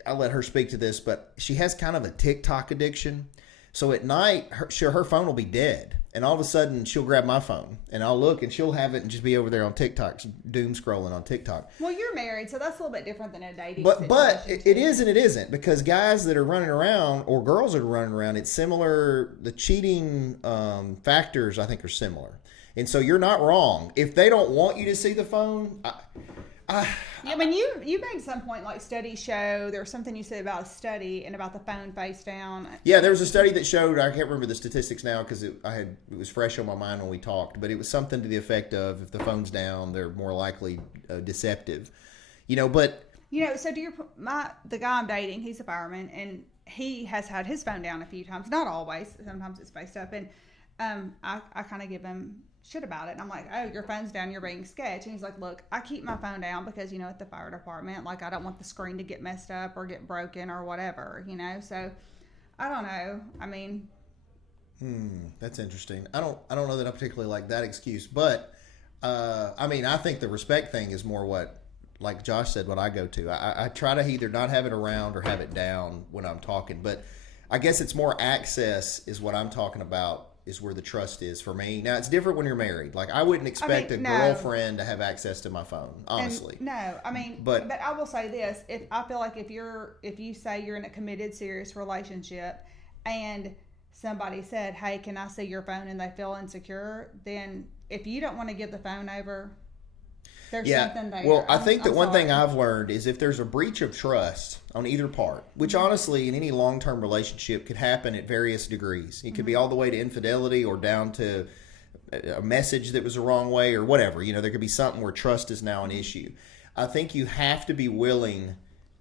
I'll let her speak to this, but she has kind of a TikTok addiction. So at night, her phone will be dead. And all of a sudden, she'll grab my phone. And I'll look, and she'll have it and just be over there on TikTok, doom scrolling on TikTok. Well, you're married, so that's a little bit different than a dating But situation. it is and it isn't. Because guys that are running around, or girls that are running around, it's similar. The cheating factors, I think, are similar. And so you're not wrong. If they don't want you to see the phone... I mean, you made some point, like studies show, there was something you said about a study and about the phone face down. Yeah, there was a study that showed, I can't remember the statistics now because it was fresh on my mind when we talked, but it was something to the effect of if the phone's down, they're more likely deceptive. But... so the guy I'm dating, he's a fireman, and he has had his phone down a few times. Not always. Sometimes it's faced up. And I kind of give him shit about it. And I'm like, oh, your phone's down, you're being sketch. And he's like, look, I keep my phone down because, at the fire department, like I don't want the screen to get messed up or get broken or whatever, so I don't know. I mean, that's interesting. I don't know that I particularly like that excuse, but I think the respect thing is more what, like Josh said, what I go to. I try to either not have it around or have it down when I'm talking, but I guess it's more access is what I'm talking about, is where the trust is for me. Now, it's different when you're married. Like, I wouldn't expect a girlfriend to have access to my phone, honestly. But I will say this. I feel like if you say you're in a committed, serious relationship and somebody said, hey, can I see your phone, and they feel insecure, then if you don't want to give the phone over, there's something there. Well, I think that one thing I've learned is if there's a breach of trust on either part, which honestly in any long-term relationship could happen at various degrees. It could be all the way to infidelity or down to a message that was the wrong way or whatever. There could be something where trust is now an issue. I think you have to be willing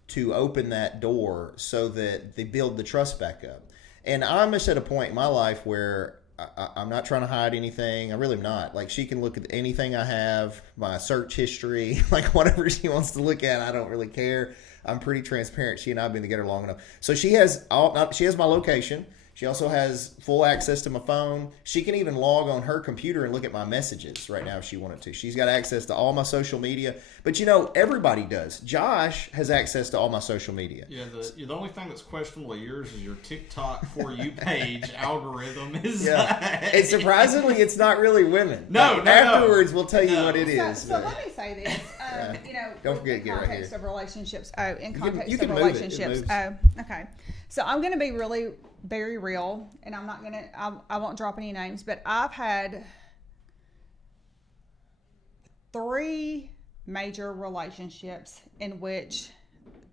to open that door so that they build the trust back up. And I'm just at a point in my life where I'm not trying to hide anything. I really am not. Like, she can look at anything I have, my search history, like whatever she wants to look at. I don't really care. I'm pretty transparent. She and I have been together long enough. So she has my location. She also has full access to my phone. She can even log on her computer and look at my messages right now if she wanted to. She's got access to all my social media. But, everybody does. Josh has access to all my social media. Yeah, the only thing that's questionable of yours is your TikTok For You page algorithm is And surprisingly, it's not really women. No. Afterwards, we'll tell you what it is. So let me say this. Don't forget to get right here. Context of relationships. Oh, in context you can of move relationships. Oh, okay. So I'm going to be really very real, and I'm not going to, I won't drop any names, but I've had 3 major relationships in which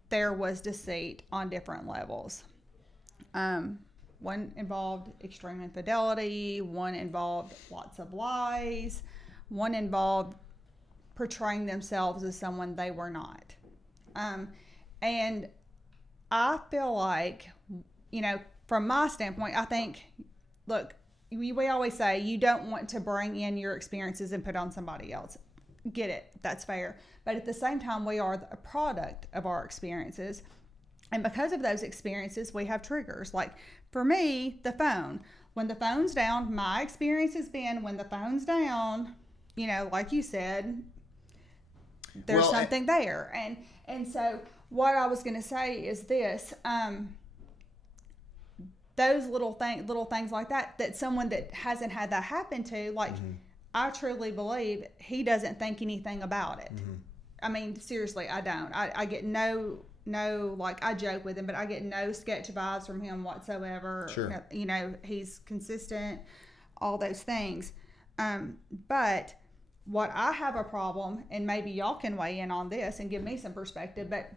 there was deceit on different levels. One involved extreme infidelity, one involved lots of lies, one involved portraying themselves as someone they were not. And I feel like, from my standpoint, I think, look, we always say you don't want to bring in your experiences and put on somebody else. Get it. That's fair. But at the same time, we are a product of our experiences. And because of those experiences, we have triggers. Like, for me, the phone. When the phone's down, my experience has been when the phone's down, like you said, there's something there. And so what I was going to say is this, those little things like that someone that hasn't had that happen to, like, I truly believe he doesn't think anything about it. I mean, seriously, I don't. I get no, like, I joke with him, but I get no sketch vibes from him whatsoever. Sure. He's consistent, all those things. But what I have a problem, and maybe y'all can weigh in on this and give me some perspective, but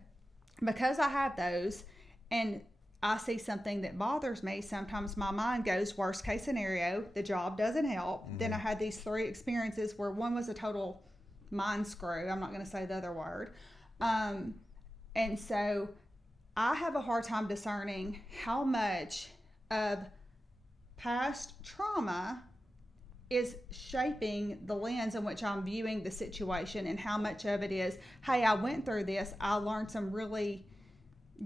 because I have those, and I see something that bothers me, sometimes my mind goes worst case scenario, the job doesn't help. Then I had these 3 experiences where one was a total mind screw. I'm not going to say the other word. And so I have a hard time discerning how much of past trauma is shaping the lens in which I'm viewing the situation, and how much of it is, hey, I went through this, I learned some really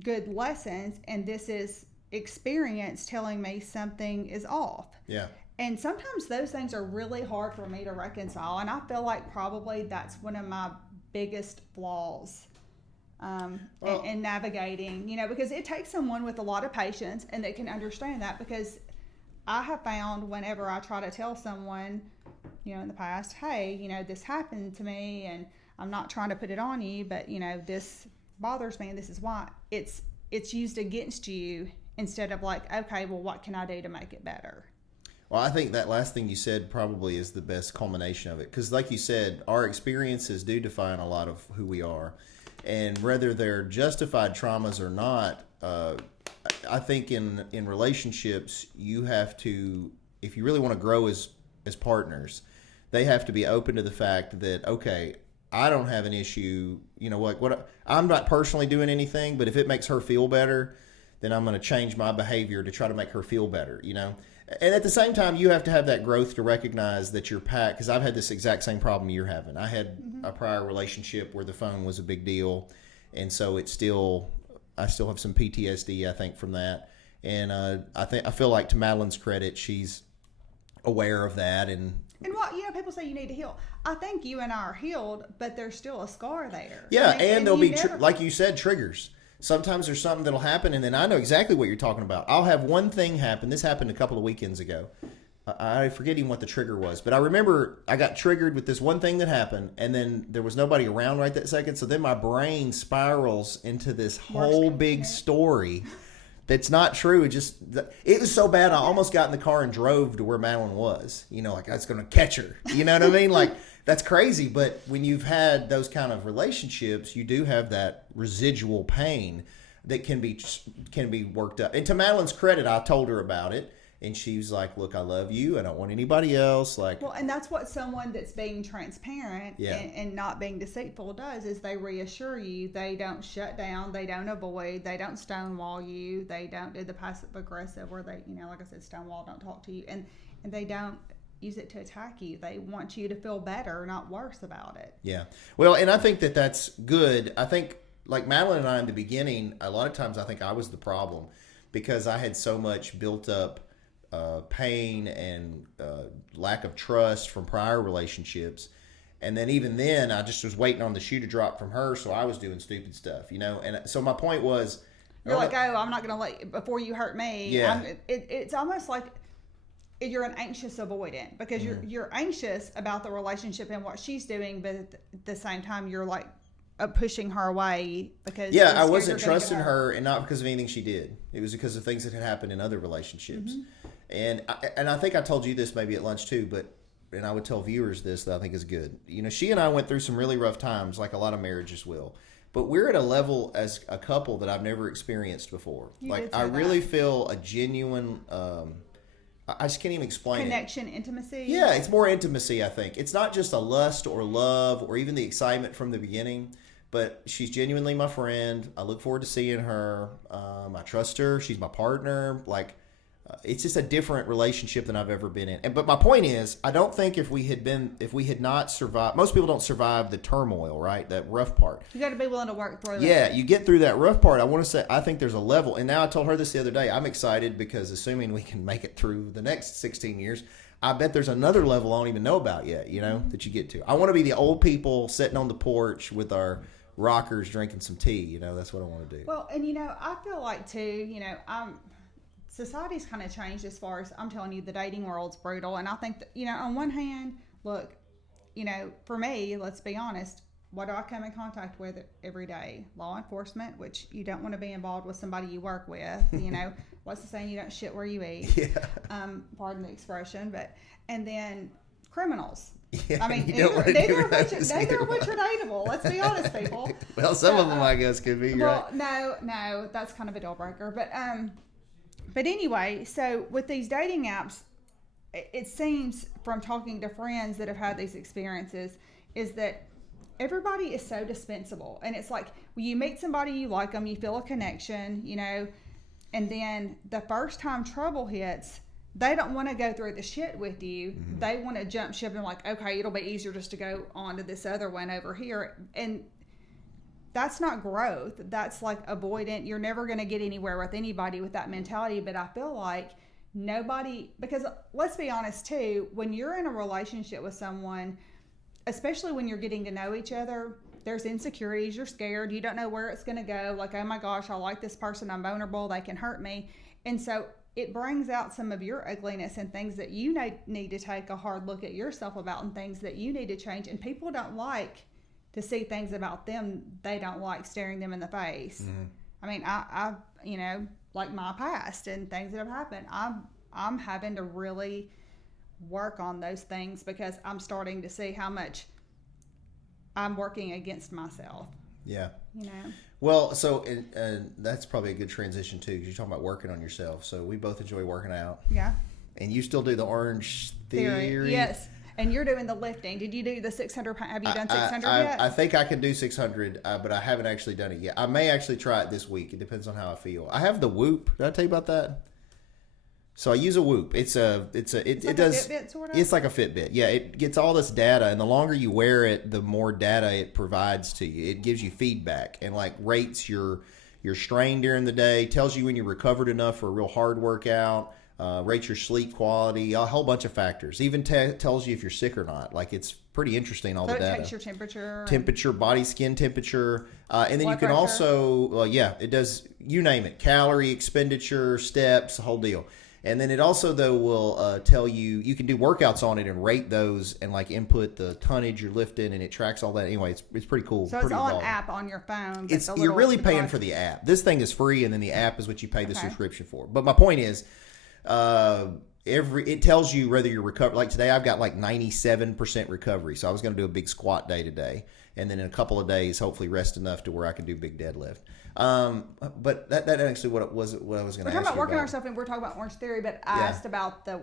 good lessons, and this is experience telling me something is off. Yeah. And sometimes those things are really hard for me to reconcile, and I feel like probably that's one of my biggest flaws in navigating, because it takes someone with a lot of patience and that can understand that, because I have found whenever I try to tell someone, in the past, hey, this happened to me, and I'm not trying to put it on you, but, this bothers me and this is why, it's used against you instead of like, okay, well, what can I do to make it better? Well, I think that last thing you said probably is the best culmination of it, because like you said, our experiences do define a lot of who we are, and whether they're justified traumas or not, I think in relationships, you have to, if you really want to grow as partners, they have to be open to the fact that, okay, I don't have an issue, I'm not personally doing anything, but if it makes her feel better, then I'm going to change my behavior to try to make her feel better, And at the same time, you have to have that growth to recognize that you're packed, because I've had this exact same problem you're having. I had a prior relationship where the phone was a big deal, and so I still have some PTSD, I think, from that. And I feel like, to Madeline's credit, she's aware of that. And what, people say you need to heal. I think you and I are healed, but there's still a scar there. Yeah, and there'll be, like you said, triggers. Sometimes there's something that'll happen, and then I know exactly what you're talking about. I'll have one thing happen. This happened a couple of weekends ago. I forget even what the trigger was, but I remember I got triggered with this one thing that happened, and then there was nobody around right that second. So then my brain spirals into this whole big story that's not true. It was so bad, I almost got in the car and drove to where Madeline was. Like I was going to catch her. You know what I mean? Like, that's crazy. But when you've had those kind of relationships, you do have that residual pain that can be worked up. And to Madeline's credit, I told her about it. And she was like, look, I love you. I don't want anybody else. Well, and that's what someone that's being transparent and not being deceitful does, is they reassure you. They don't shut down. They don't avoid. They don't stonewall you. They don't do the passive aggressive where they, like I said, stonewall, don't talk to you. And they don't use it to attack you. They want you to feel better, not worse about it. Yeah. Well, and I think that that's good. I think, like Madeline and I in the beginning, a lot of times I think I was the problem, because I had so much built up pain and lack of trust from prior relationships. And then even then, I just was waiting on the shoe to drop from her, so I was doing stupid stuff, And so my point was... You're like, I'm not going to let you, before you hurt me. Yeah. It's almost like you're an anxious avoidant, because you're anxious about the relationship and what she's doing, but at the same time, you're like pushing her away because... Yeah, I wasn't trusting her, and not because of anything she did. It was because of things that had happened in other relationships. And I think I told you this maybe at lunch too, and I would tell viewers this that I think is good. She and I went through some really rough times, like a lot of marriages will. But we're at a level as a couple that I've never experienced before. I really feel a genuine, I just can't even explain connection, intimacy. Yeah, it's more intimacy, I think. It's not just a lust or love or even the excitement from the beginning, but she's genuinely my friend. I look forward to seeing her. I trust her. She's my partner. It's just a different relationship than I've ever been in. But my point is, I don't think if we had not survived, most people don't survive the turmoil, right? That rough part. You got to be willing to work through it. Yeah, you get through that rough part. I want to say, I think there's a level. And now I told her this the other day. I'm excited because assuming we can make it through the next 16 years, I bet there's another level I don't even know about yet, that you get to. I want to be the old people sitting on the porch with our rockers drinking some tea. That's what I want to do. Well, and I feel like too, society's kind of changed as far as, I'm telling you, the dating world's brutal. And I think that, on one hand, look, for me, let's be honest, what do I come in contact with every day? Law enforcement, which you don't want to be involved with somebody you work with. What's the saying? You don't shit where you eat. Yeah. Pardon the expression, and then criminals. Yeah, I mean, you don't wanna do neither of those which either. are dateable. Let's be honest, people. Well, some of So, them, I guess, could be, well, right? no, that's kind of a deal breaker. But anyway, so with these dating apps, it seems from talking to friends that have had these experiences is that everybody is so dispensable, and it's like when you meet somebody, you like them, you feel a connection, you know, and then the first time trouble hits, they don't want to go through the shit with you. Mm-hmm. They want to jump ship and like, okay, it'll be easier just to go on to this other one over here. And that's not growth. That's like avoidant. You're never going to get anywhere with anybody with that mentality. But I feel like nobody, because let's be honest too, when you're in a relationship with someone, especially when you're getting to know each other, there's insecurities. You're scared. You don't know where it's going to go. Like, oh my gosh, I like this person. I'm vulnerable. They can hurt me. And so it brings out some of your ugliness and things that you need to take a hard look at yourself about, and things that you need to change. And people don't like to see things about them they don't like staring them in the face. Mm-hmm. I mean, I you know, like my past and things that have happened, I'm having to really work on those things because I'm starting to see how much I'm working against myself. Yeah. You know. Well, so and that's probably a good transition too, because you're talking about working on yourself. So we both enjoy working out. Yeah. And you still do the orange theory. Yes. And you're doing the lifting. Did you do the 600? Have you done 600 yet? I think I can do 600, but I haven't actually done it yet. I may actually try it this week. It depends on how I feel. I have the Whoop. Did I tell you about that? So I use a Whoop. It like does. a Fitbit, sort of? It's like a Fitbit. Yeah, it gets all this data, and the longer you wear it, the more data it provides to you. It gives you feedback and like rates your strain during the day, tells you when you recovered enough for a real hard workout, rates your sleep quality, a whole bunch of factors. Even tells you if you're sick or not. Like, it's pretty interesting, all the data. So it takes your temperature, body skin temperature, and then blood you can pressure. also, it does, you name it, calorie expenditure, steps, the whole deal. And then it also, though, will tell you can do workouts on it and rate those and like input the tonnage you're lifting, and it tracks all that. Anyway, it's pretty cool. So pretty it's all involved. an app on your phone. You're really paying for the app. This thing is free, and then the app is what you pay the Okay. subscription for. But my point is, it tells you whether you're recovered. Like today, I've got like 97% recovery. So I was going to do a big squat day today, and then in a couple of days, hopefully rest enough to where I can do big deadlift. But that actually what I was going to ask you We're talking about working about. ourselves, and we're talking about Orange Theory, but I asked about the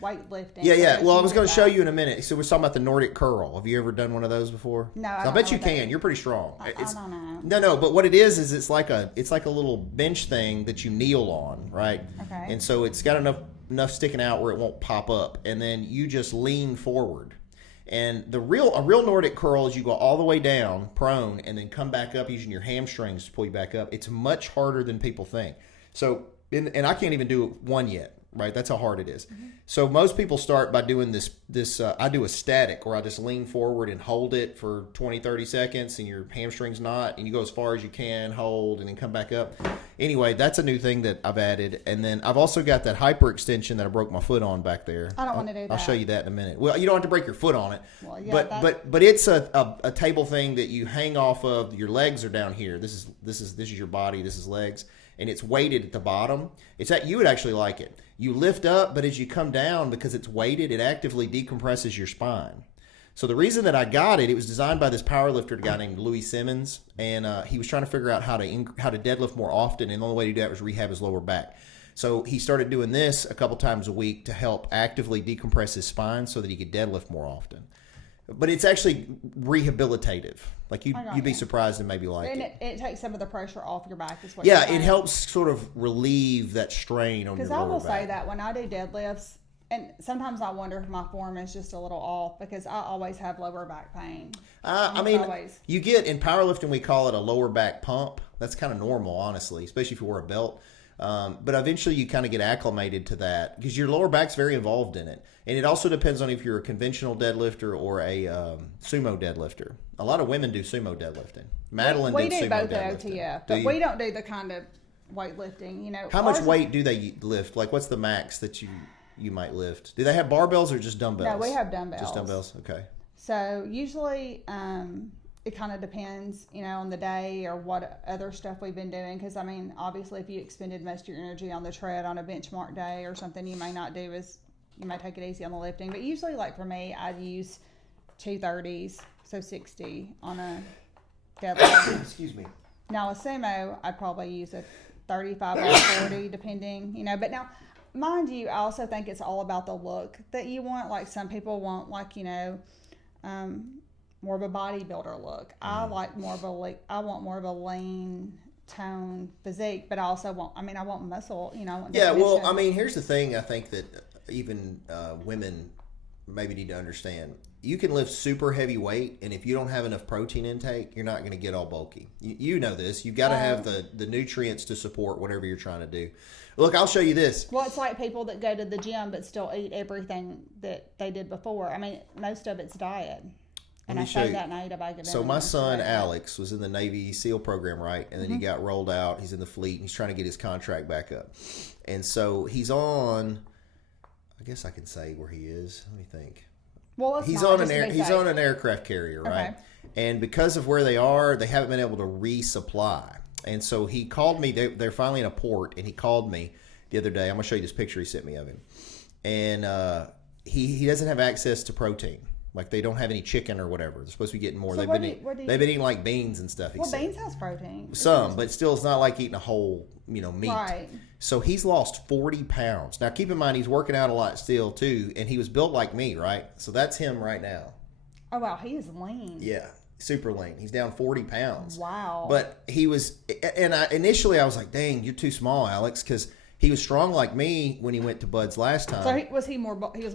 weightlifting. Yeah. Well, I was going to show you in a minute. So we're talking about the Nordic curl. Have you ever done one of those before? No, I bet you can. You're pretty strong. I don't know. No. But what it is it's like a little bench thing that you kneel on, right? Okay. And so it's got enough sticking out where it won't pop up, and then you just lean forward. And a real Nordic curl is you go all the way down, prone, and then come back up using your hamstrings to pull you back up. It's much harder than people think. So, and I can't even do one yet, right? That's how hard it is. Mm-hmm. So most people start by doing this I do a static where I just lean forward and hold it for 20, 30 seconds, and your hamstrings knot, and you go as far as you can, hold, and then come back up. Anyway, that's a new thing that I've added. And then I've also got that hyperextension that I broke my foot on back there. I don't want to do that. I'll show you that in a minute. Well, you don't have to break your foot on it. Well, yeah, but it's a table thing that you hang off of. Your legs are down here. This is your body. This is legs, and it's weighted at the bottom. You would actually like it. You lift up, but as you come down, because it's weighted, it actively decompresses your spine. So the reason that I got it was designed by this powerlifter, a guy named Louis Simmons, and he was trying to figure out how to deadlift more often, and the only way to do that was rehab his lower back. So he started doing this a couple times a week to help actively decompress his spine so that he could deadlift more often. But it's actually rehabilitative. Like you'd be surprised and maybe like and it. it takes some of the pressure off your back. Is what Yeah, you're saying. it helps sort of relieve that strain on your Because lower I will back. say that when I do deadlifts, and sometimes I wonder if my form is just a little off because I always have lower back pain. I mean, always. you get in powerlifting, we call it a lower back pump. That's kind of normal, honestly, especially if you wear a belt. But eventually you kind of get acclimated to that because your lower back's very involved in it. And it also depends on if you're a conventional deadlifter or a sumo deadlifter. A lot of women do sumo deadlifting. Madeline we did do sumo both deadlifting. the OTF, but we don't do the kind of weightlifting. You know, How much weight do they lift? Like, what's the max that you might lift? Do they have barbells or just dumbbells? No, we have dumbbells. Just dumbbells. Okay. So usually it kind of depends, on the day or what other stuff we've been doing. Because, I mean, obviously if you expended most of your energy on the tread on a benchmark day or something, you may not do you may take it easy on the lifting. But usually, like for me, I'd use 230s, so 60 on a deadlift. Excuse me. Now a sumo, I'd probably use a 35 or 40, depending, But now, mind you, I also think it's all about the look that you want. Like some people want, like more of a bodybuilder look. I like more of a I want more of a lean tone physique, but I also want. I want muscle. I want definition. Here's the thing. I think that even women maybe need to understand. You can lift super heavy weight, and if you don't have enough protein intake, you're not going to get all bulky. You know this. You've got to have the nutrients to support whatever you're trying to do. Look, I'll show you this. Well, it's like people that go to the gym but still eat everything that they did before. Most of it's diet. And I said that and I ate a bag of So my son, Alex, was in the Navy SEAL program, right? And then he got rolled out. He's in the fleet, and he's trying to get his contract back up. And so he's on, I guess I can say where he is. Let me think. Well, he's on an aircraft carrier, right? Okay. And because of where they are, they haven't been able to resupply. And so he called me. They're finally in a port, and he called me the other day. I'm going to show you this picture he sent me of him. And he doesn't have access to protein. Like they don't have any chicken or whatever. They're supposed to be getting more. So they've been eating like beans and stuff. Beans has protein. Some, but still, it's not like eating a whole meat. Right. So he's lost 40 pounds. Now keep in mind he's working out a lot still too, and he was built like me, right? So that's him right now. Oh wow, he is lean. Yeah, super lean. He's down 40 pounds. Wow. But he was, and initially I was like, dang, you're too small, Alex, because he was strong like me when he went to Bud's last time. So he was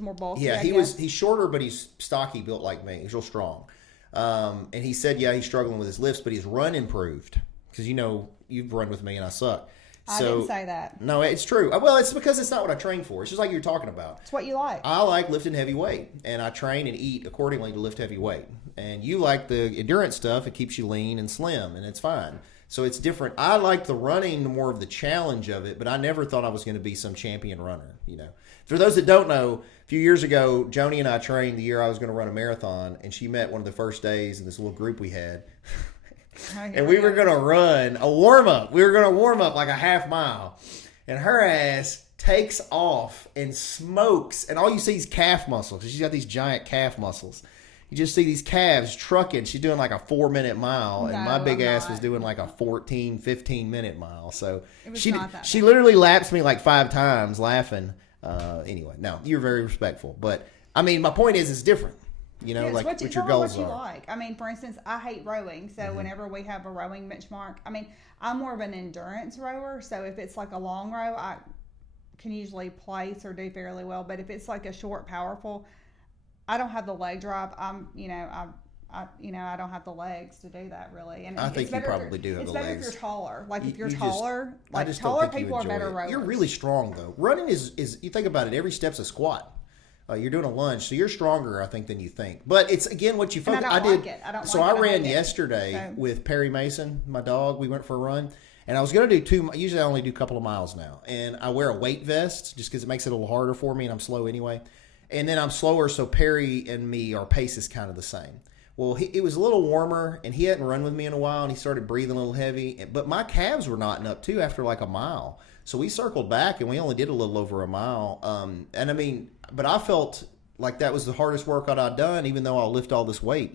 more bulky. Yeah, he's shorter, but he's stocky built like me. He's real strong. And he said, yeah, he's struggling with his lifts, but his run improved. Because you've run with me and I suck. I didn't say that. No, it's true. Well, it's because it's not what I train for. It's just like you were talking about. It's what you like. I like lifting heavy weight, and I train and eat accordingly to lift heavy weight. And you like the endurance stuff. It keeps you lean and slim, and it's fine. So it's different. I like the running, more of the challenge of it, but I never thought I was going to be some champion runner. For those that don't know, a few years ago, Joni and I trained the year I was going to run a marathon, and she met one of the first days in this little group we had. And we were going to run a warm-up. We were going to warm up like a half mile. And her ass takes off and smokes. And all you see is calf muscles. She's got these giant calf muscles. You just see these calves trucking. She's doing like a 4-minute mile. And my big ass was doing like a 14, 15-minute mile. So she literally laps me like 5 times laughing. Anyway, no, you're very respectful. But, my point is it's different. Like what your goals are. Like. For instance, I hate rowing. So whenever we have a rowing benchmark, I'm more of an endurance rower. So if it's like a long row, I can usually place or do fairly well. But if it's like a short, powerful, I don't have the leg drop. I don't have the legs to do that really. And I think you probably do have the legs. It's better if you're taller. Like if you're taller, taller people are better rowers. You're really strong though. Running is you think about it, every step's a squat. You're doing a lunge, so you're stronger, I think, than you think. But it's again what you focus. I ran yesterday with Perry Mason, my dog. We went for a run, and I was going to do usually I only do a couple of miles now, and I wear a weight vest just because it makes it a little harder for me, and I'm slow anyway. And then I'm slower, so Perry and me, our pace is kind of the same. Well, it was a little warmer, and he hadn't run with me in a while, and he started breathing a little heavy. But my calves were knotting up too after like a mile. So we circled back, and we only did a little over a mile. But I felt like that was the hardest workout I'd done, even though I'll lift all this weight,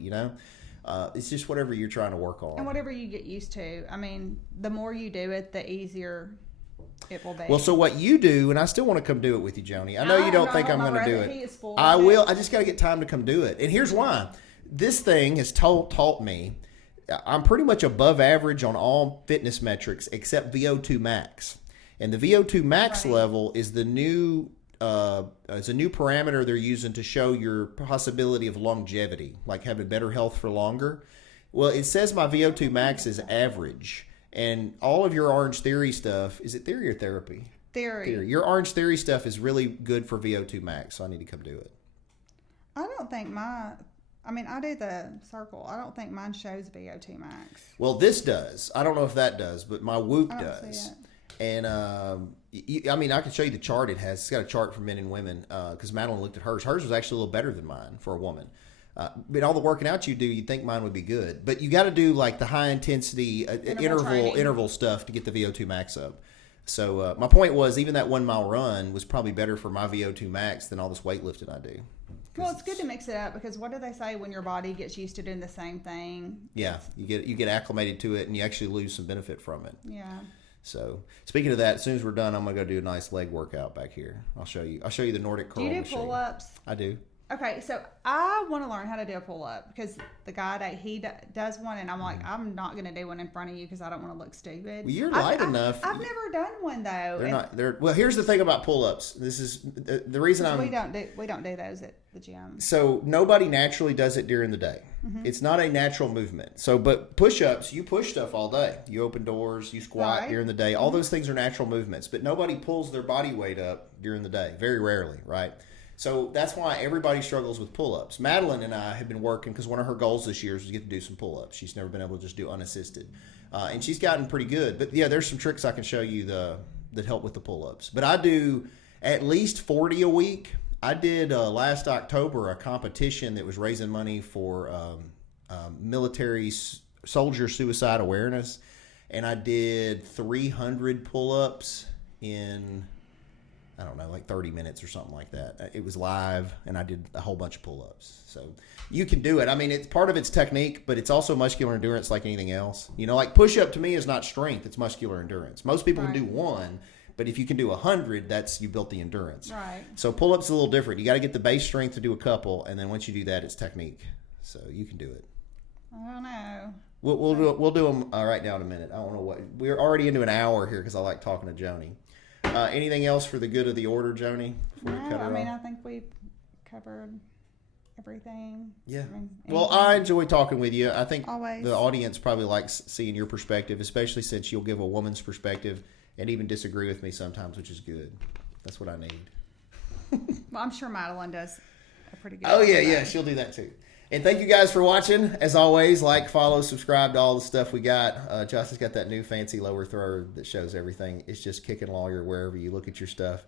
It's just whatever you're trying to work on. And whatever you get used to. The more you do it, the easier it will be. Well, so what you do, and I still want to come do it with you, Joni. I know you don't think I'm going to do it. I will. I just got to get time to come do it. And here's why. This thing has taught me I'm pretty much above average on all fitness metrics except VO2 max. And the VO2 max level is the new it's a new parameter they're using to show your possibility of longevity, like having better health for longer. Well, it says my VO2 max is average, and all of your Orange Theory stuff, is it theory or therapy? Theory. Your Orange Theory stuff is really good for VO2 max, so I need to come do it. I don't think I do the circle. I don't think mine shows VO2 max. Well, this does. I don't know if that does, but my Whoop does. And I can show you the chart it has. It's got a chart for men and women because Madeline looked at hers. Hers was actually a little better than mine for a woman. But all the working out you do, you'd think mine would be good. But you got to do like the high intensity interval stuff to get the VO2 max up. So my point was, even that 1 mile run was probably better for my VO2 max than all this weightlifting I do. Well, it's good to mix it up because what do they say when your body gets used to doing the same thing? Yeah, you get acclimated to it, and you actually lose some benefit from it. Yeah. So speaking of that, as soon as we're done, I'm gonna go do a nice leg workout back here. I'll show you the Nordic curl Do you do machine. pull-ups? I do. Okay, so I want to learn how to do a pull-up because the guy that does one, and I'm like, I'm not going to do one in front of you because I don't want to look stupid. Well, you're light enough. I've never done one though. They're not. They're well. Here's the thing about pull-ups. This is the reason we don't do those at the gym. So nobody naturally does it during the day. Mm-hmm. It's not a natural movement. So, but push-ups, you push stuff all day. You open doors, you squat Right. during the day. All those things are natural movements. But nobody pulls their body weight up during the day. Very rarely, right? So that's why everybody struggles with pull-ups. Madeline and I have been working because one of her goals this year is to get to do some pull-ups. She's never been able to just do unassisted. And she's gotten pretty good. But yeah, there's some tricks I can show you that help with the pull-ups. But I do at least 40 a week. I did last October a competition that was raising money for military soldier suicide awareness. And I did 300 pull-ups in, I don't know, like 30 minutes or something like that. It was live, and I did a whole bunch of pull-ups. So you can do it. I mean, it's part of its technique, but it's also muscular endurance like anything else. You know, like push-up to me is not strength. It's muscular endurance. Most people can do one, but if you can do 100, that's you built the endurance. Right. So pull-ups is a little different. You got to get the base strength to do a couple, and then once you do that, it's technique. So you can do it. I don't know. We'll do them right now in a minute. I don't know what. We're already into an hour here because I like talking to Joni. Anything else for the good of the order, Joni? No, I mean, I think we've covered everything. Yeah. I mean, Well, I enjoy talking with you. I think Always. the audience probably likes seeing your perspective, especially since you'll give a woman's perspective and even disagree with me sometimes, which is good. That's what I need. Well, I'm sure Madeline does a pretty good Oh, job yeah, of yeah. that. She'll do that too. And thank you guys for watching. As always, like, follow, subscribe to all the stuff we got. Josh has got that new fancy lower thrower that shows everything. It's just Kickin Lawyer wherever you look at your stuff.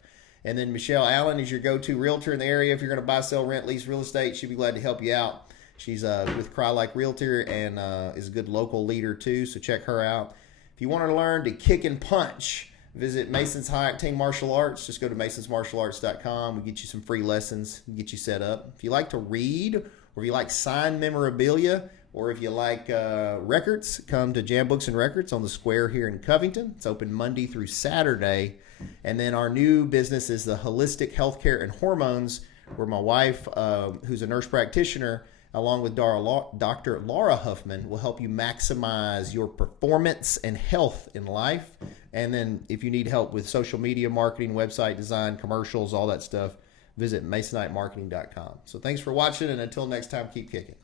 And then Michelle Allen is your go-to realtor in the area. If you're going to buy, sell, rent, lease real estate, she'd be glad to help you out. She's with Cry Like Realtor and is a good local leader too, so check her out. If you want to learn to kick and punch, visit Mason's High Octane Martial Arts. Just go to masonsmartialarts.com. We get you some free lessons and get you set up. If you like to read, or if you like signed memorabilia, or if you like records, come to Jam Books and Records on the square here in Covington. It's open Monday through Saturday. And then our new business is the Holistic Healthcare and Hormones, where my wife, who's a nurse practitioner, along with Dr. Laura Huffman, will help you maximize your performance and health in life. And then if you need help with social media marketing, website design, commercials, all that stuff, visit masonitemarketing.com. So thanks for watching, and until next time, keep kicking.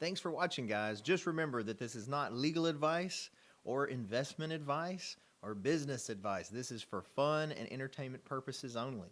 Thanks for watching, guys. Just remember that this is not legal advice or investment advice or business advice. This is for fun and entertainment purposes only.